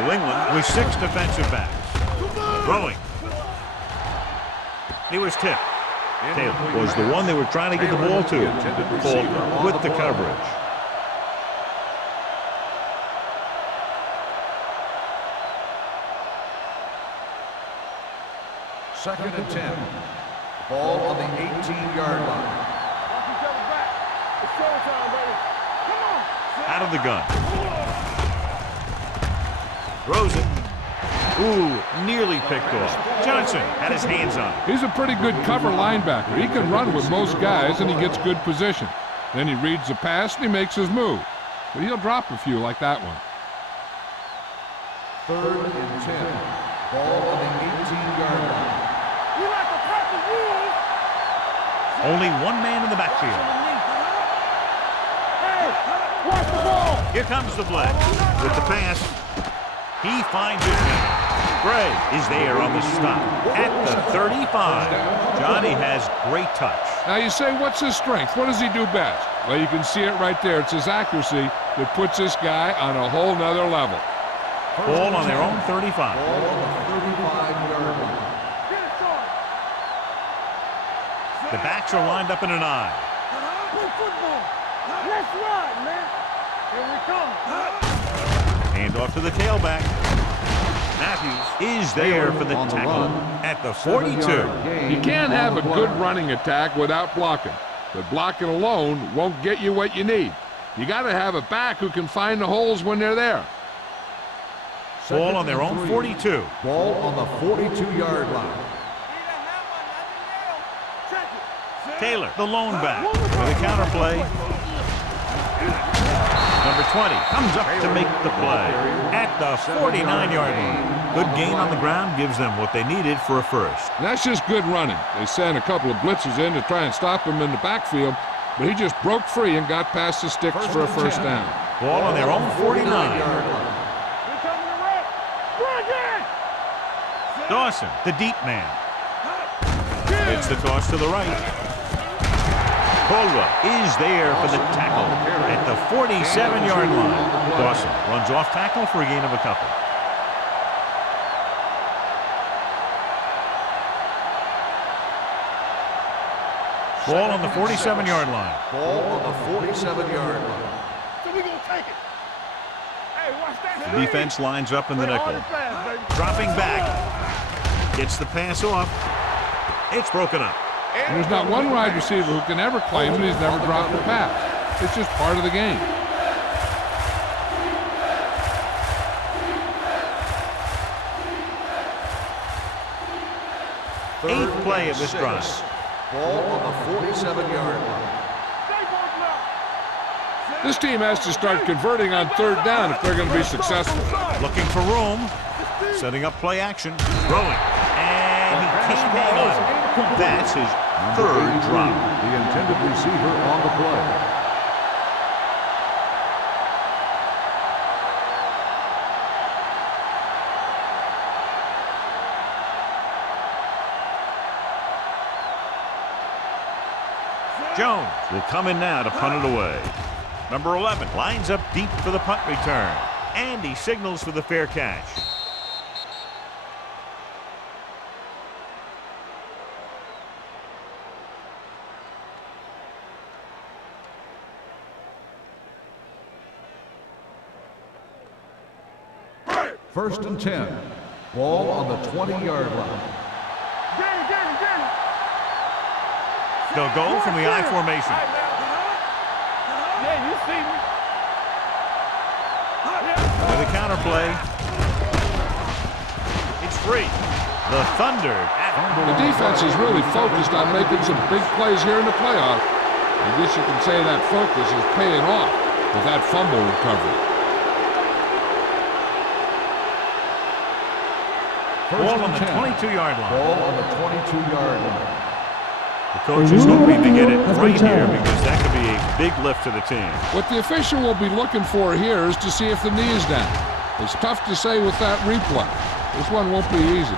New England with 6 defensive backs. Throwing. He was tipped. Taylor was the one they were trying to get the ball to. Called with the coverage. Second and 10. Ball on the 18-yard line. Out of the gun. Throws it. Ooh, nearly picked off. Johnson had his hands on it. He's a pretty good cover linebacker. He can run with most guys, and he gets good position. Then he reads the pass, and he makes his move. But he'll drop a few like that one. Third and 10. Ball on the 18-yard line. Only one man in the backfield. Here comes the blitz. With the pass, he finds his man. Gray is there on the stop at the 35. Johnny has great touch. Now you say, what's his strength? What does he do best? Well, you can see it right there. It's his accuracy that puts this guy on a whole nother level. Ball on their own 35. Ball on the 35-yard line. The backs are lined up in an eye. Let's run, man. Here we come. Hand off to the tailback. Matthews is there for the tackle at the 42. You can't have a good running attack without blocking. But blocking alone won't get you what you need. You got to have a back who can find the holes when they're there. Ball on their own 42. Ball on the 42-yard line. Taylor, the lone back, with a counterplay. Number 20 comes up to make the play at the 49-yard line. Good gain on the ground gives them what they needed for a first. And that's just good running. They sent a couple of blitzers in to try and stop him in the backfield, but he just broke free and got past the sticks for a first down. Ball on their own 49. Dawson, the deep man. It's the toss to the right. Caldwell is there for the tackle at the 47-yard line. Dawson runs off tackle for a gain of a couple. Ball on the 47-yard line. Ball on the 47-yard line. So we gonna take it. Hey, watch that. The defense lines up in the nickel. Dropping back. Gets the pass off. It's broken up. And there's not one wide receiver who can ever claim that he's never dropped a pass. It's just part of the game. Eighth play of this drive. Ball on the 47-yard line. This team has to start converting on third down if they're going to be successful. Looking for room. Setting up play action. Throwing. And he can't hang on. That's his third drop. The intended receiver on the play. Jones will come in now to punt it away. Number 11 lines up deep for the punt return. And he signals for the fair catch. First and 10. Ball on the 20-yard line. They'll go from the I formation. Yeah, you see me. With a counterplay. It's free. The Thunder. The defense is really focused on making some big plays here in the playoff. I guess you can say that focus is paying off with that fumble recovery. Ball on the 22-yard line. Ball on the 22-yard line. The coach is hoping to get it right here because that could be a big lift to the team. What the official will be looking for here is to see if the knee is down. It's tough to say with that replay. This one won't be easy.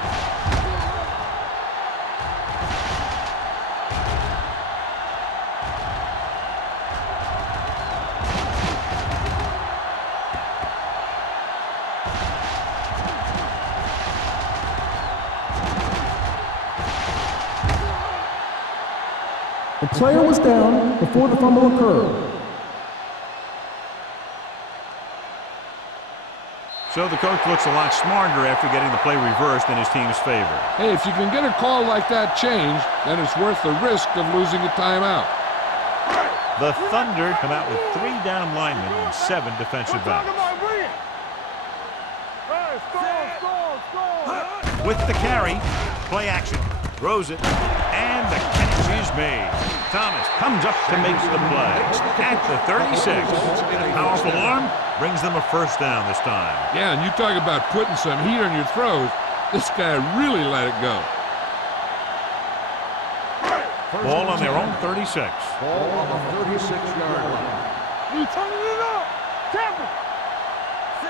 The player was down before the fumble occurred. So the coach looks a lot smarter after getting the play reversed in his team's favor. Hey, if you can get a call like that changed, then it's worth the risk of losing a timeout. The Thunder come out with 3 down linemen and 7 defensive backs. With the carry, play action, throws it, and the catch is made. Thomas comes up to make the play at the 36. And a powerful arm brings them a first down this time. Yeah, and you talk about putting some heat on your throws. This guy really let it go. Ball on their own 36. Ball on the 36-yard line. You turning it up. Tampa.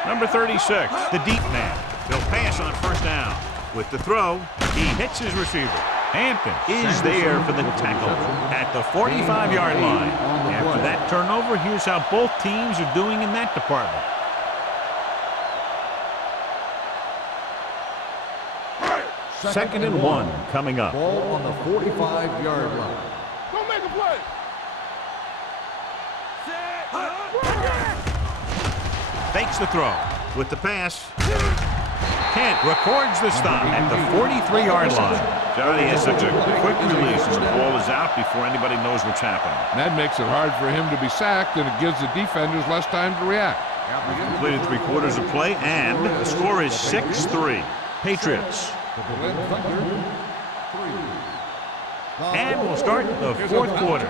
Number 36, the deep man. They'll pass on first down. With the throw, he hits his receiver. Hampton is there for the tackle at the 45-yard line. After that turnover, here's how both teams are doing in that department. Second and 1 coming up. Ball on the 45-yard line. Don't make a play. Fakes the throw. With the pass, Kent records the stop at the 43-yard line. Johnny has such a quick release as the ball is out before anybody knows what's happening. And that makes it hard for him to be sacked, and it gives the defenders less time to react. Completed 3/4 of play, and the score is 6-3. Patriots. And we'll start the fourth quarter.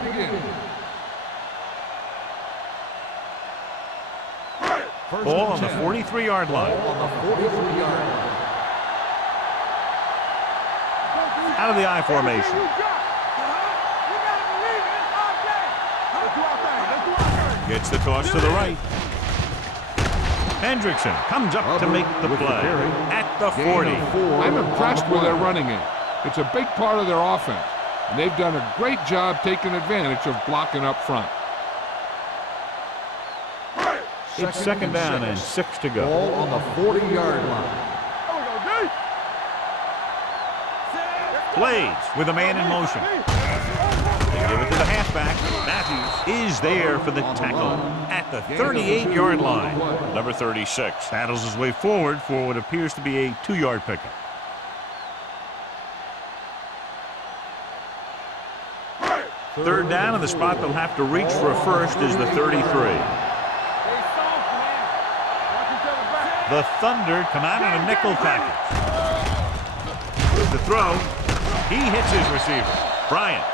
Ball on the 43-yard line. Out of the I formation. Gets the toss to the right. Hendrickson comes up to make the play at the 40. I'm impressed with their running game. It's a big part of their offense, and they've done a great job taking advantage of blocking up front. It's second down and 6 to go. Ball on the 40-yard line. Blades with a man in motion. They give it to the halfback. Matthews is there for the tackle at the 38-yard line. Number 36 battles his way forward for what appears to be a 2-yard pickup. Third down, and the spot they'll have to reach for a first is the 33. The Thunder come out in a nickel package. With the throw, he hits his receiver. Bryant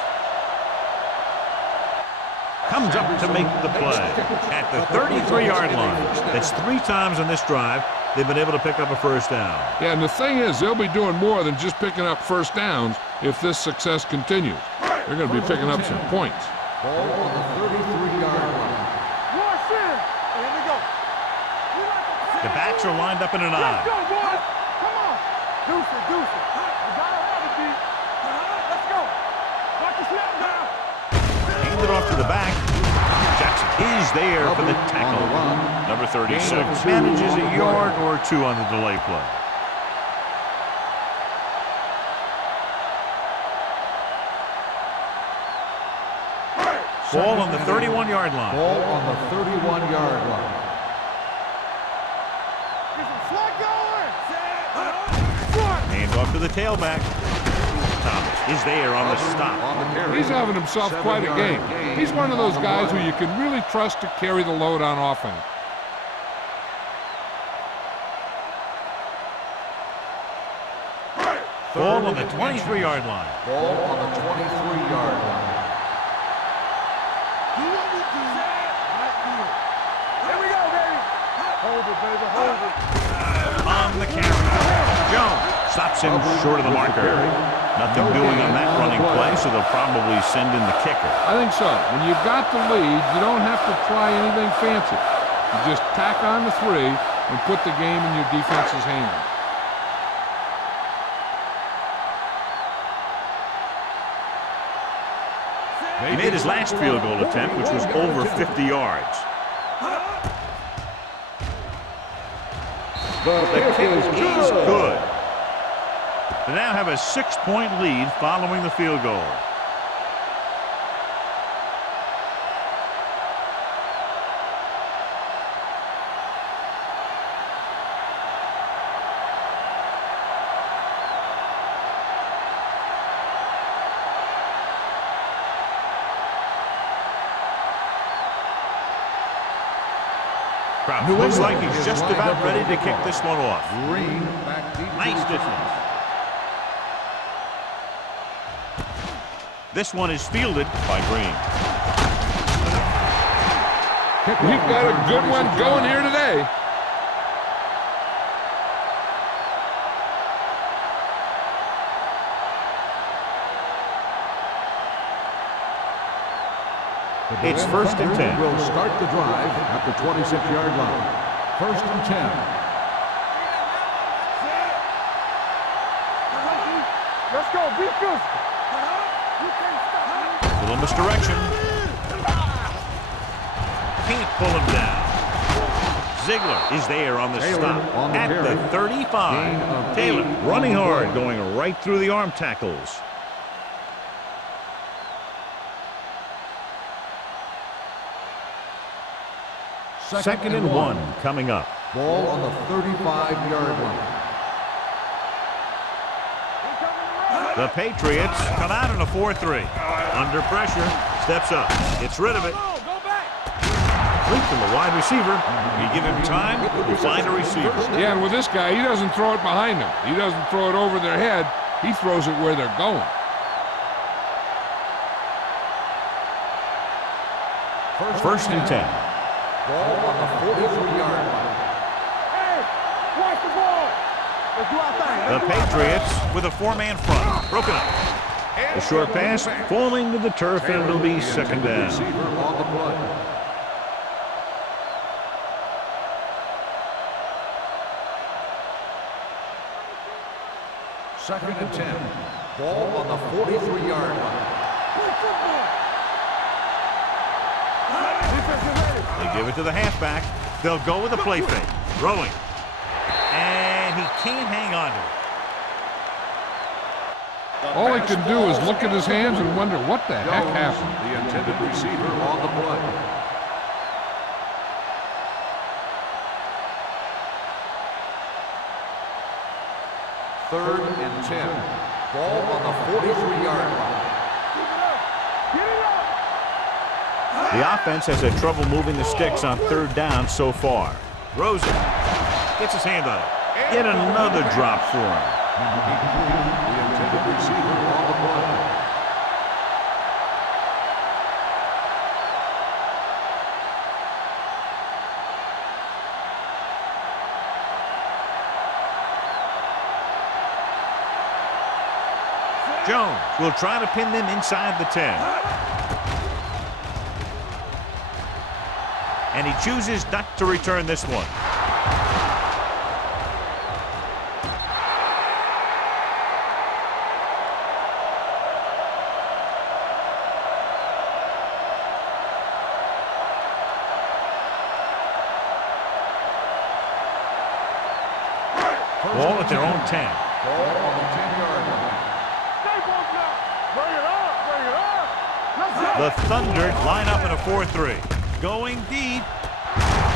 comes up to make the play at the 33-yard line. That's 3 times on this drive they've been able to pick up a first down. Yeah, and the thing is, they'll be doing more than just picking up first downs if this success continues. They're going to be picking up some points. Ball on the 33-yard line. The backs are lined up in an eye. Let's go, boys. Come on. Deuce it, deuce it. You gotta have it, D. Let's go. Watch the snap now. Hand it off to the back. Jackson is there for the tackle. Number 36 manages a yard or 2 on the delay play. Ball on the 31-yard line. Ball on the 31-yard line. Hand off to the tailback. Thomas is there on the stop. He's having himself quite a game. He's one of those guys who you can really trust to carry the load on offense. Ball on the 23-yard line. Ball on the 23-yard line. Here we go, baby. Hold it, baby, hold it. On the carry. Jones stops him short of the marker. Nothing doing on that running play, so they'll probably send in the kicker. I think so. When you've got the lead, you don't have to try anything fancy. You just tack on the 3 and put the game in your defense's hands. He made his last field goal attempt, which was over 50 yards. The kick is good. They now have a 6-point lead following the field goal. Kraus looks like he's just about ready to kick this one off. Green back deep. Nice distance. This one is fielded by Green. We've got a good one going here today. It's 1st and 10. Will start the drive at the 26-yard line. 1st and 10. Let's go. Be physical. Little misdirection. Can't pull him down. Ziegler is there on the stop on the at carry. the 35. Taylor running hard, going right through the arm tackles. Second and 1 coming up. Ball on the 35-yard line. The Patriots come out in a 4-3. Under pressure, steps up, gets rid of it. Complete to the wide receiver. You give him time, he'll find a receiver. Yeah, and with this guy, he doesn't throw it behind them. He doesn't throw it over their head. He throws it where they're going. First and 10. Ball on the 43-yard line. Hey, watch the ball. Let's do our thing. The Patriots with a 4-man front. Broken up. The short pass falling to the turf, and it'll be second down. Receiver on the play. Second and 10. Ball on the 43-yard line. They give it to the halfback. They'll go with a play fake. Throwing. And he can't hang on to it. All he can do is look at his hands and wonder what the heck happened. The intended receiver on the play. Third and 10. Ball on the 43-yard line. The offense has had trouble moving the sticks on third down so far. Throws it. Gets his hand on it. Yet another drop for him. The intended receiver on the play. Jones will try to pin them inside the 10. And he chooses not to return this one. Ball at their own 10. Ball on the 10-yard line. Bring it up. Bring it up. Let's go. The Thunder line up in a 4-3. Going deep.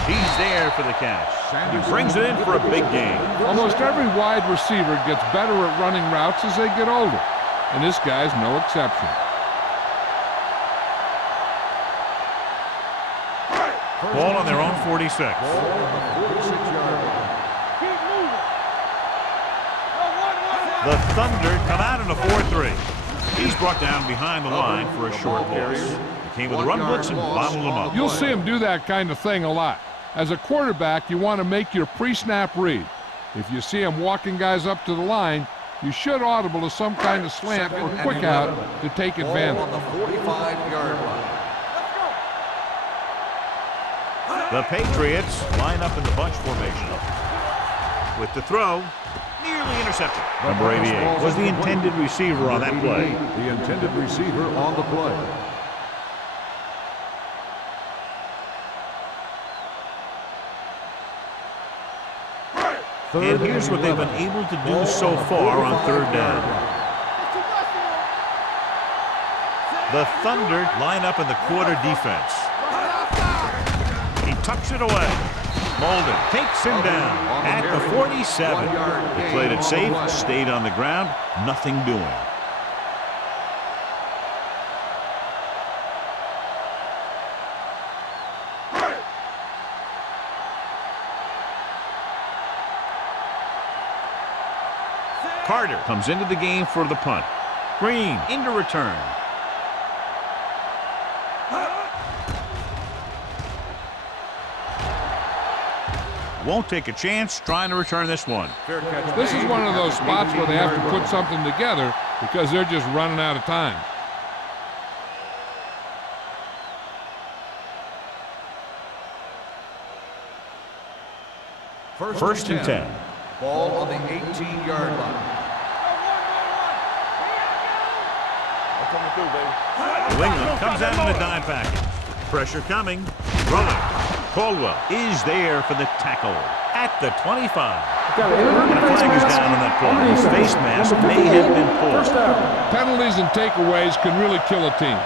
He's there for the catch. He brings it in for a big game. Almost every wide receiver gets better at running routes as they get older, and this guy's no exception. Ball on their own 46. Ball on the 46-yard line. Keep moving. The Thunder come out in a 4-3. He's brought down behind the line for a short loss. He came with a run blitz and bottled him up. You'll see him do that kind of thing a lot. As a quarterback, you want to make your pre-snap read. If you see him walking guys up to the line, you should audible to some kind of slant or quick out to take advantage. Ball on the 45-yard line. The Patriots line up in the bunch formation. With the throw, nearly intercepted. Number 88 was the intended receiver on that play. The intended receiver on the play. And here's what they've been able to do so far on third down. The Thunder line up in the quarter defense. He tucks it away. Molden takes him down at the 47. He played it safe, stayed on the ground, nothing doing. Carter comes into the game for the punt. Green into return. Won't take a chance trying to return this one. This is one of those spots where they have to put something together because they're just running out of time. First and 10. Ball on the 18-yard line. New England comes out in a dime package. Pressure coming. Running. Caldwell is there for the tackle at the 25. And a flag is down on that play. His face mask may have been pulled. Penalties and takeaways can really kill a team.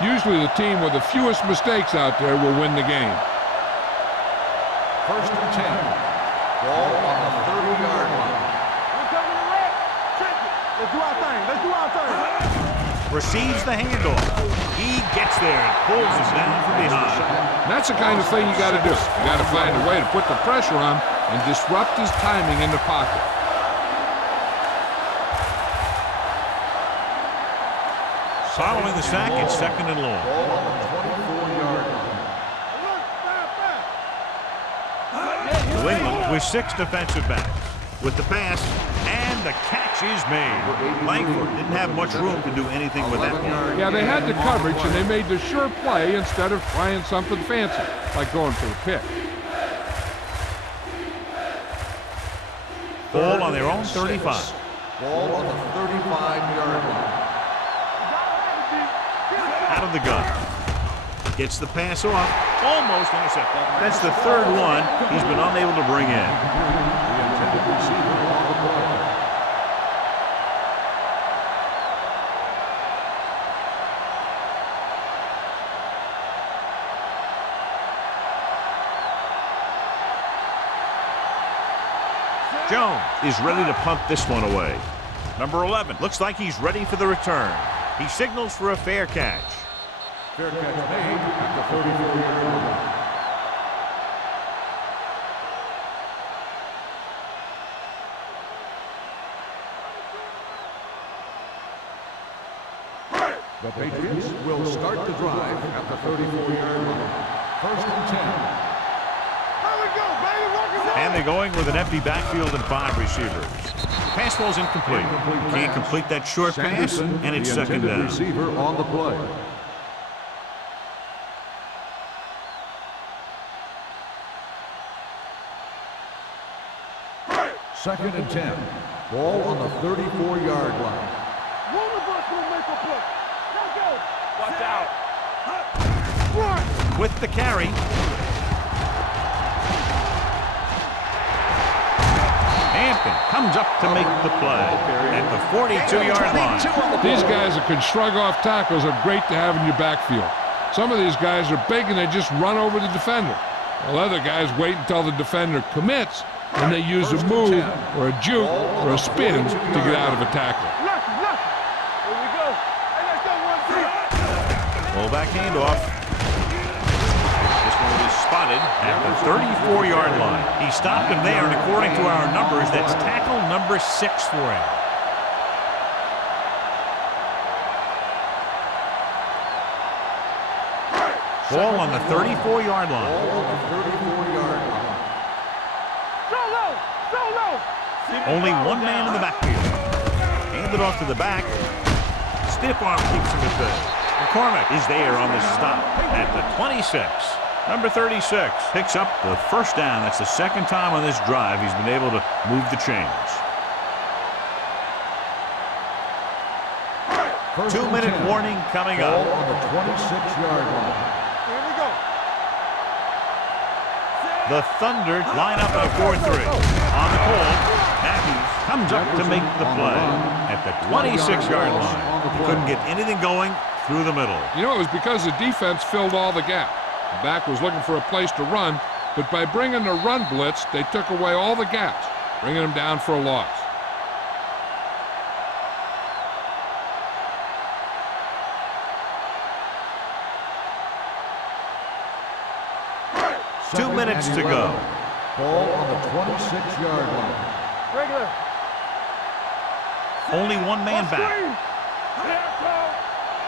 Usually the team with the fewest mistakes out there will win the game. First and 10. Ball on the 30-yard line. Let's do our thing. Let's do our thing. Receives the handoff. He gets there and pulls him down from behind. And that's the kind of thing you got to do. You got to find a way to put the pressure on and disrupt his timing in the pocket. Following the sack, it's second and long. Ball on the 24-yard line. New England with 6 defensive backs. With the pass, and the catch is made. Langford didn't have much room to do anything with that one. Yeah, they had the coverage, and they made the sure play instead of trying something fancy, like going for the pick. Ball on their own 35. Ball on the 35-yard line. Out of the gun. Gets the pass off. Almost intercepted. That's the third one he's been unable to bring in. Jones is ready to punt this one away. Number 11 looks like he's ready for the return. He signals for a fair catch. Fair catch made at the 34-yard line. The Patriots will start the drive at the 34-yard line. First and 10. And they're going with an empty backfield and 5 receivers. Pass ball's incomplete. Can't complete that short pass, and it's second down. Receiver on the play. Second and 10. Ball on the 34-yard line. One of us will make a play. Let's go. Watch out. One. With the carry. Hampton comes up to make the play at the 42-yard line. These guys that can shrug off tackles are great to have in your backfield. Some of these guys are big and they just run over the defender. While other guys wait until the defender commits and they use a move or a juke or a spin to get out of a tackle. Here we go. Hey, let's go, 1-3. Fullback handoff. This one is spotted at the 34-yard line. He stopped him there, and according to our numbers, that's tackle number 6 for him. Ball on the 34-yard line. Ball on the 34-yard line. Only one man in the backfield. Handed off to the back. Stiff arm keeps him at bay. McCormick is there on the stop at the 26. Number 36 picks up the first down. That's the second time on this drive he's been able to move the chains. 2-minute warning coming up. Ball on the 26-yard line. Here we go. The Thunder line up at a 4-3. On the call, Matthews comes up to make the play at the 26-yard line. He couldn't get anything going through the middle. You know, it was because the defense filled all the gap. The back was looking for a place to run, but by bringing the run blitz, they took away all the gaps, bringing them down for a loss. Second 2 minutes and to 11. go. Ball on the 26-yard line. Regular. Only one man back.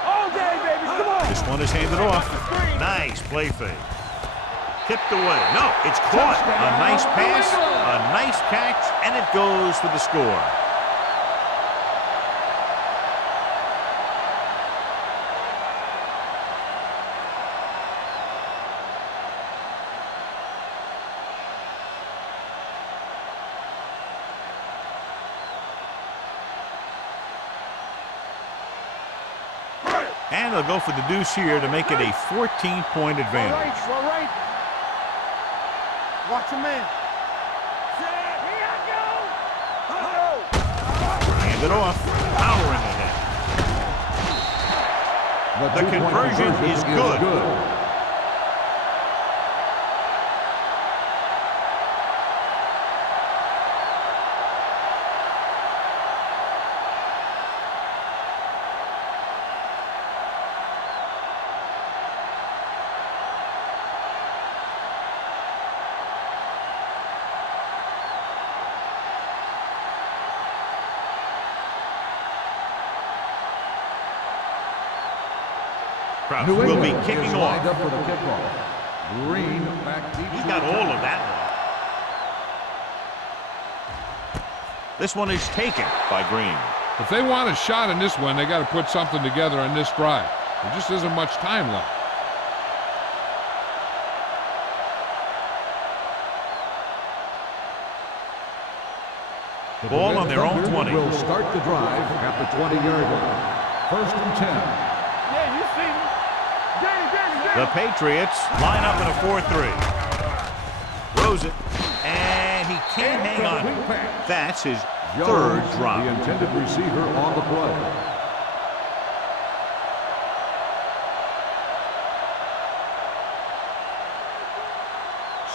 All day, baby. Come on. This one is handed off. Nice play fake. Tipped away. No, it's caught. A nice pass, a nice catch, and it goes for the score. And they'll go for the deuce here to make it a 14-point advantage. All right. Watch your man. Hand it off. Powering ahead. The conversion is good. Krause will be kicking off. Up for the kickoff. Green back deep. He got all of that one. This one is taken by Green. If they want a shot in this one, they got to put something together on this drive. There just isn't much time left. The ball on their own 20. Will start the drive at the 20-yard line. 1st and 10. Yeah, you see me. The Patriots line up in a 4-3. Throws it, and he can't hang on. That's his third drop. The intended receiver on the play.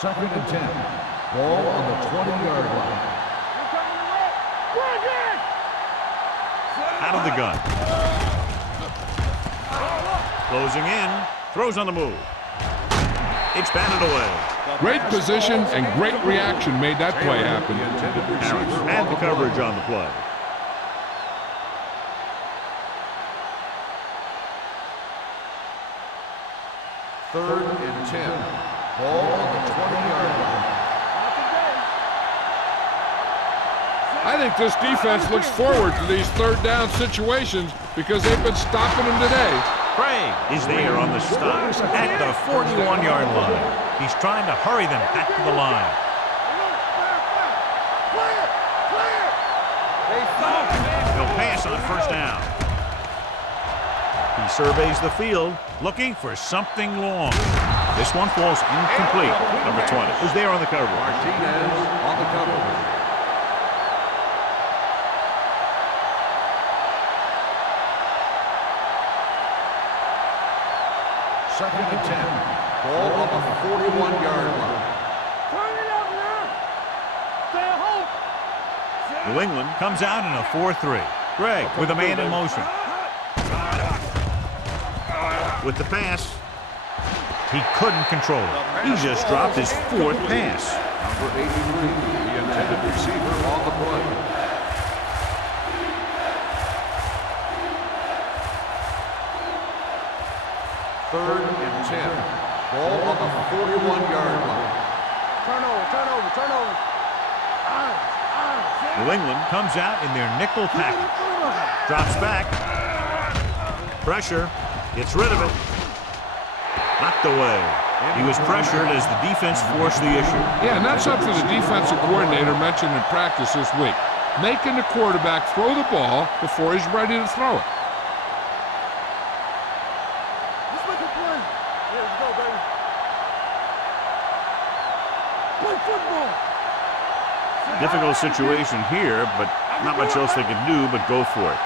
Second and 10. Ball on the 20-yard line. Out of the gun. Closing in. Throws on the move. It's batted away. Great position and great reaction made that play happen. Harris had the coverage on the play. Third and 10. Ball on the 20-yard line. I think this defense looks forward to these third down situations because they've been stopping them today. Craig is there on the stop at the 41-yard line. He's trying to hurry them back to the line. He'll pass on 1st down. He surveys the field, looking for something long. This one falls incomplete. Number 20 is there on the cover. Martinez on the cover. Second and 10. Ball on the 41-yard line. Turn it up now. Stay home. New England comes out in a 4-3. Greg with a man in motion. With the pass, he couldn't control it. He just dropped his 4th pass. Number 83, the intended receiver on the play. Third and 10. Ball on the 41-yard line. Turn over. New England comes out in their nickel package. Drops back. Pressure. Gets rid of it. Knocked away. He was pressured as the defense forced the issue. Yeah, and that's something the defensive coordinator mentioned in practice this week. Making the quarterback throw the ball before he's ready to throw it. Let's make a play. Here we go, baby. Play football. Difficult situation here, but not much else they can do but go for it.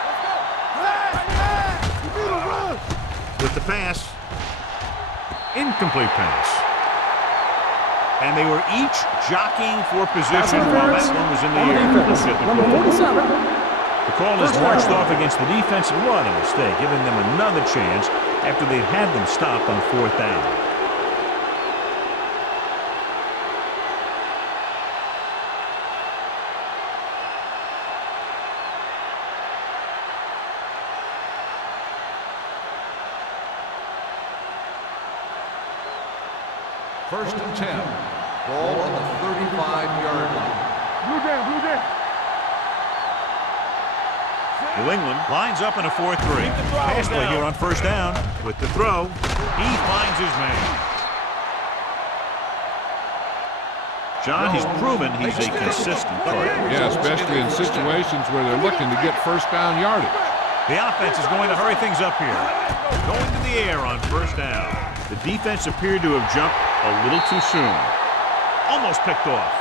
With the pass, incomplete pass. And they were each jockeying for position while that one was in the air. Number 47. The call is marched off against the defense. What a mistake, giving them another chance after they'd had them stopped on 4th down. First and 10. Ball on the 35-yard line. Blue down, blue down. New England lines up in a 4-3. Pass play here on first down. With the throw, he finds his man. John, he's proven he's a consistent player. Yeah, especially in situations where they're looking to get first down yardage. The offense is going to hurry things up here. Going to the air on first down. The defense appeared to have jumped a little too soon. Almost picked off.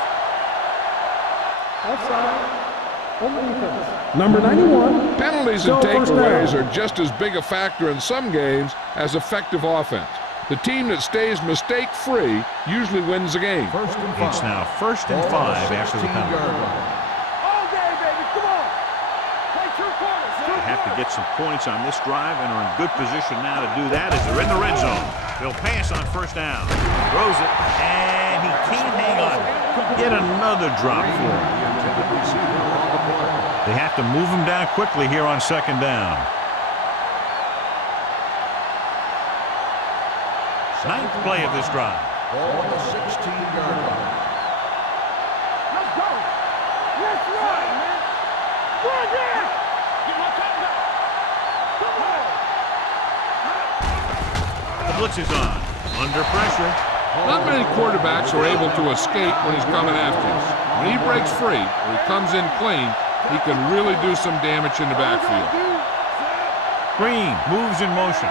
Offside. On the defense. Number 91. Penalties and takeaways are just as big a factor in some games as effective offense. The team that stays mistake-free usually wins the game. First and 5. It's now first and 5 after the penalty. All day, baby, come on. Play two corners. They have to get some points on this drive and are in good position now to do that as they're in the red zone. They'll pass on first down. Throws it, and he can't hang on. Get another drop for him. They have to move him down quickly here on second down. Ninth play of this drive. Ball on the 16-yard line. Let's go. Let's run, man. Run there. Get my top back. Come on. The blitz is on. Under pressure. Not many quarterbacks are able to escape when he's coming after you. When he breaks free or he comes in clean, he can really do some damage in the backfield. Green moves in motion.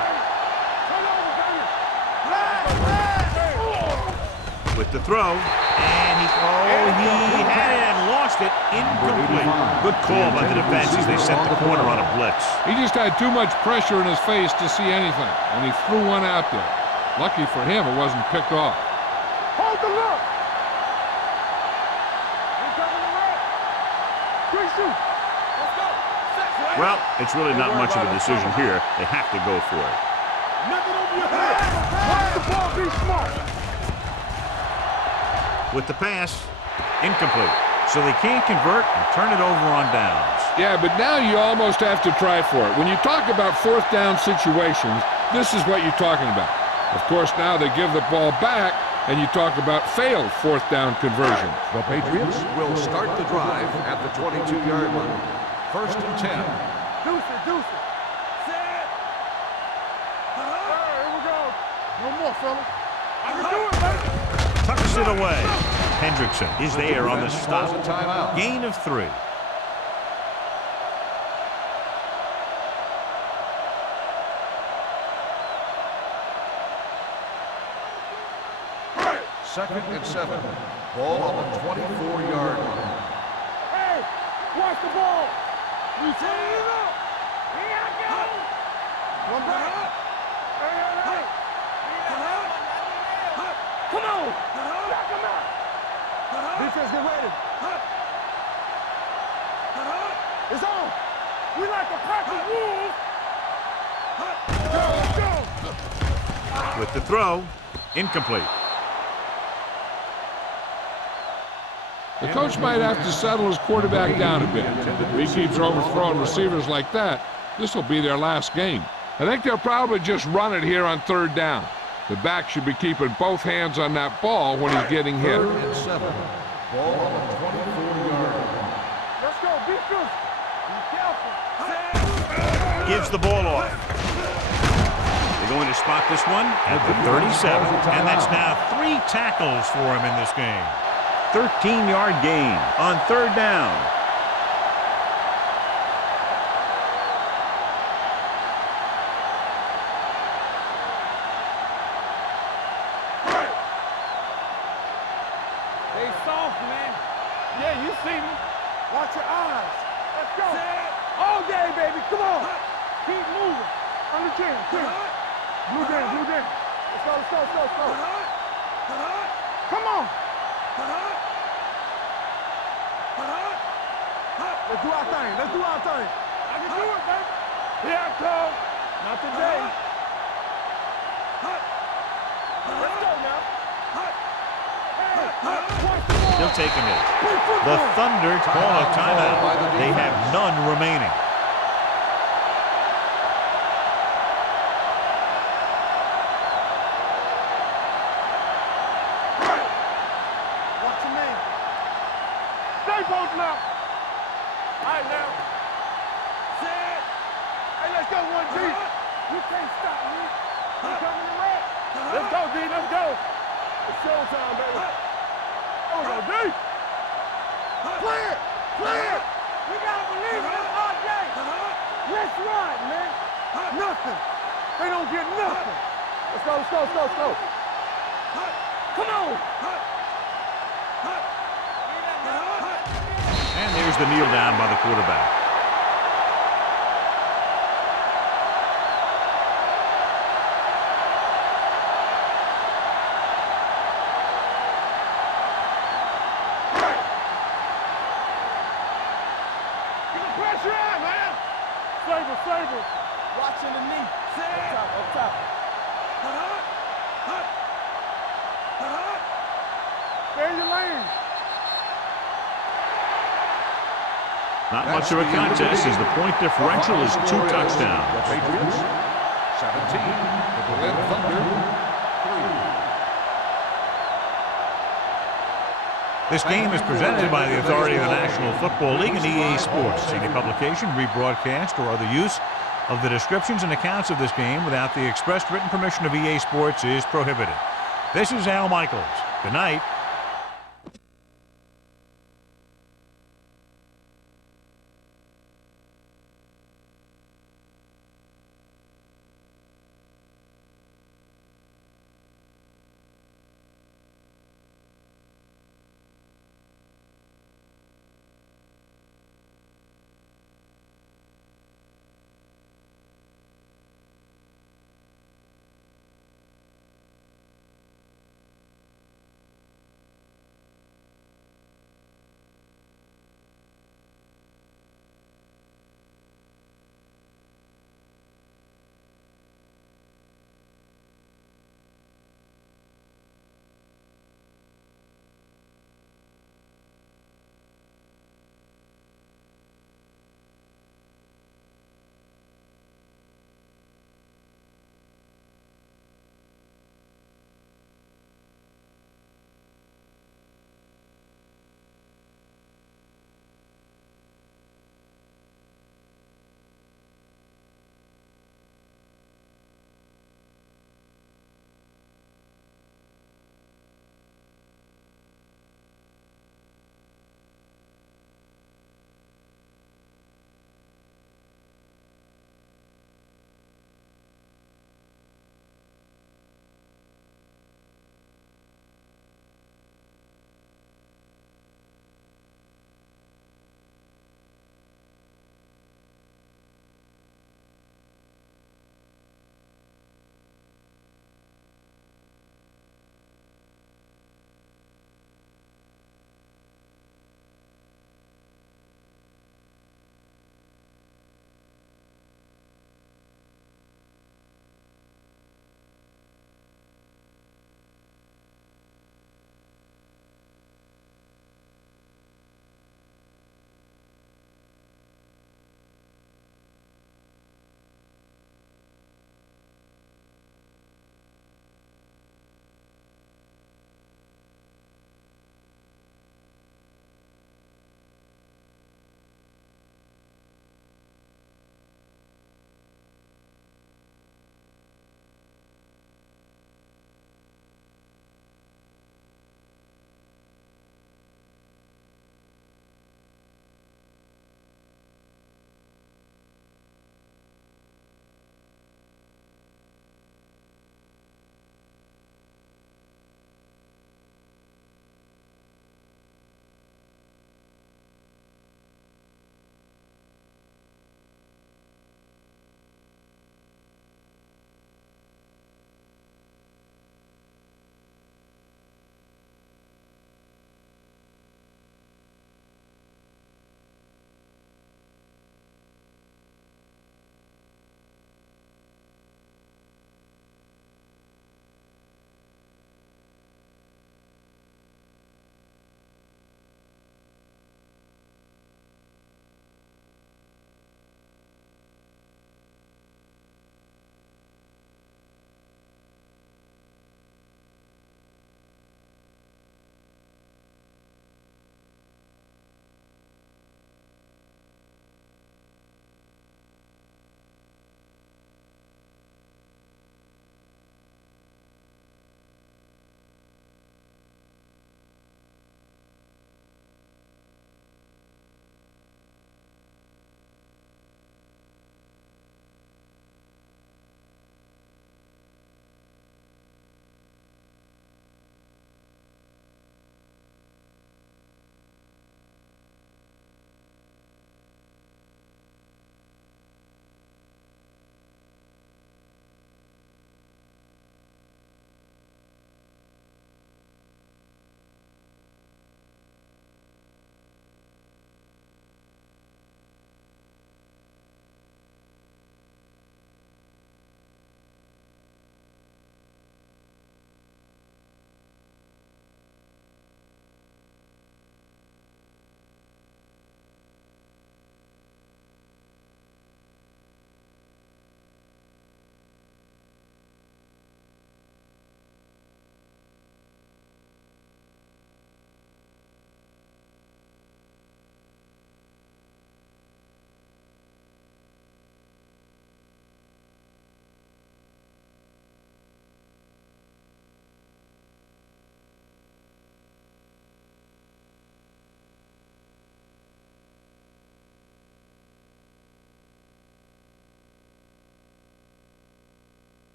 With the throw, and he had it and lost it. Incomplete. Good call by the defense as they set the corner on a blitz. He just had too much pressure in his face to see anything, and he threw one out there. Lucky for him, it wasn't picked off. Hold the look. Quick shoot. Let's go. Well, it's really not much of a decision here. They have to go for it. Nothing over your head. Watch the ball, be smart. With the pass, incomplete. So they can't convert and turn it over on downs. Yeah, but now you almost have to try for it. When you talk about fourth down situations, this is what you're talking about. Of course, now they give the ball back, and you talk about failed fourth down conversion. The Patriots will start the drive at the 22-yard line. First and 10. Deuce it, deuce it. Set. Here we go. No more, fellas. I can do it, baby. Tucks it away. Hendrickson is there on the stop. Calls a timeout. Gain of 3. Second and 7. Ball on the 24-yard line. Hey, watch the ball. We set it up. Here I go. One back. Hey. Come on. Knock him out. Defense, get ready. It's on. We like a pack of wolves. Go. With the throw, incomplete. The coach might have to settle his quarterback down a bit. If he keeps overthrowing receivers like that, this will be their last game. I think they'll probably just run it here on third down. The back should be keeping both hands on that ball when he's getting hit. Third and 7. Ball on the 24-yard line. Let's go. Be good. Be careful. Gives the ball off. They're going to spot this one at the 37. And that's now 3 tackles for him in this game. 13-yard gain on third down. They soft, man. Yeah, you see me. Watch your eyes. Let's go. All day, baby. Come on. Keep moving. On the 10. Blue down, blue down. Let's go, let's go, let's go, let's go. Come on. Let's do our thing. Let's do our thing. I can do it, baby. Here I come. Not today. Let's go now. He'll take him in. The Thunder call a timeout. They have none remaining. Let's go, D. Let's go. It's showtime, baby. Go, D. Clear. Clear. We got to believe in this all day. Let's run, man. Nothing. They don't get nothing. Let's go, let's go, let's go, let's go. Come on. And there's the kneel down by the quarterback. Get the pressure on, man. Saber. Watching the knee. Up top. Stay in your lane. Not much of a contest as the point differential is 2 touchdowns. Patriots 17. The Berlin Thunder 3. This game is presented by the authority of the National Football League and EA Sports. Any publication, rebroadcast, or other use of the descriptions and accounts of this game without the expressed written permission of EA Sports is prohibited. This is Al Michaels. Good night.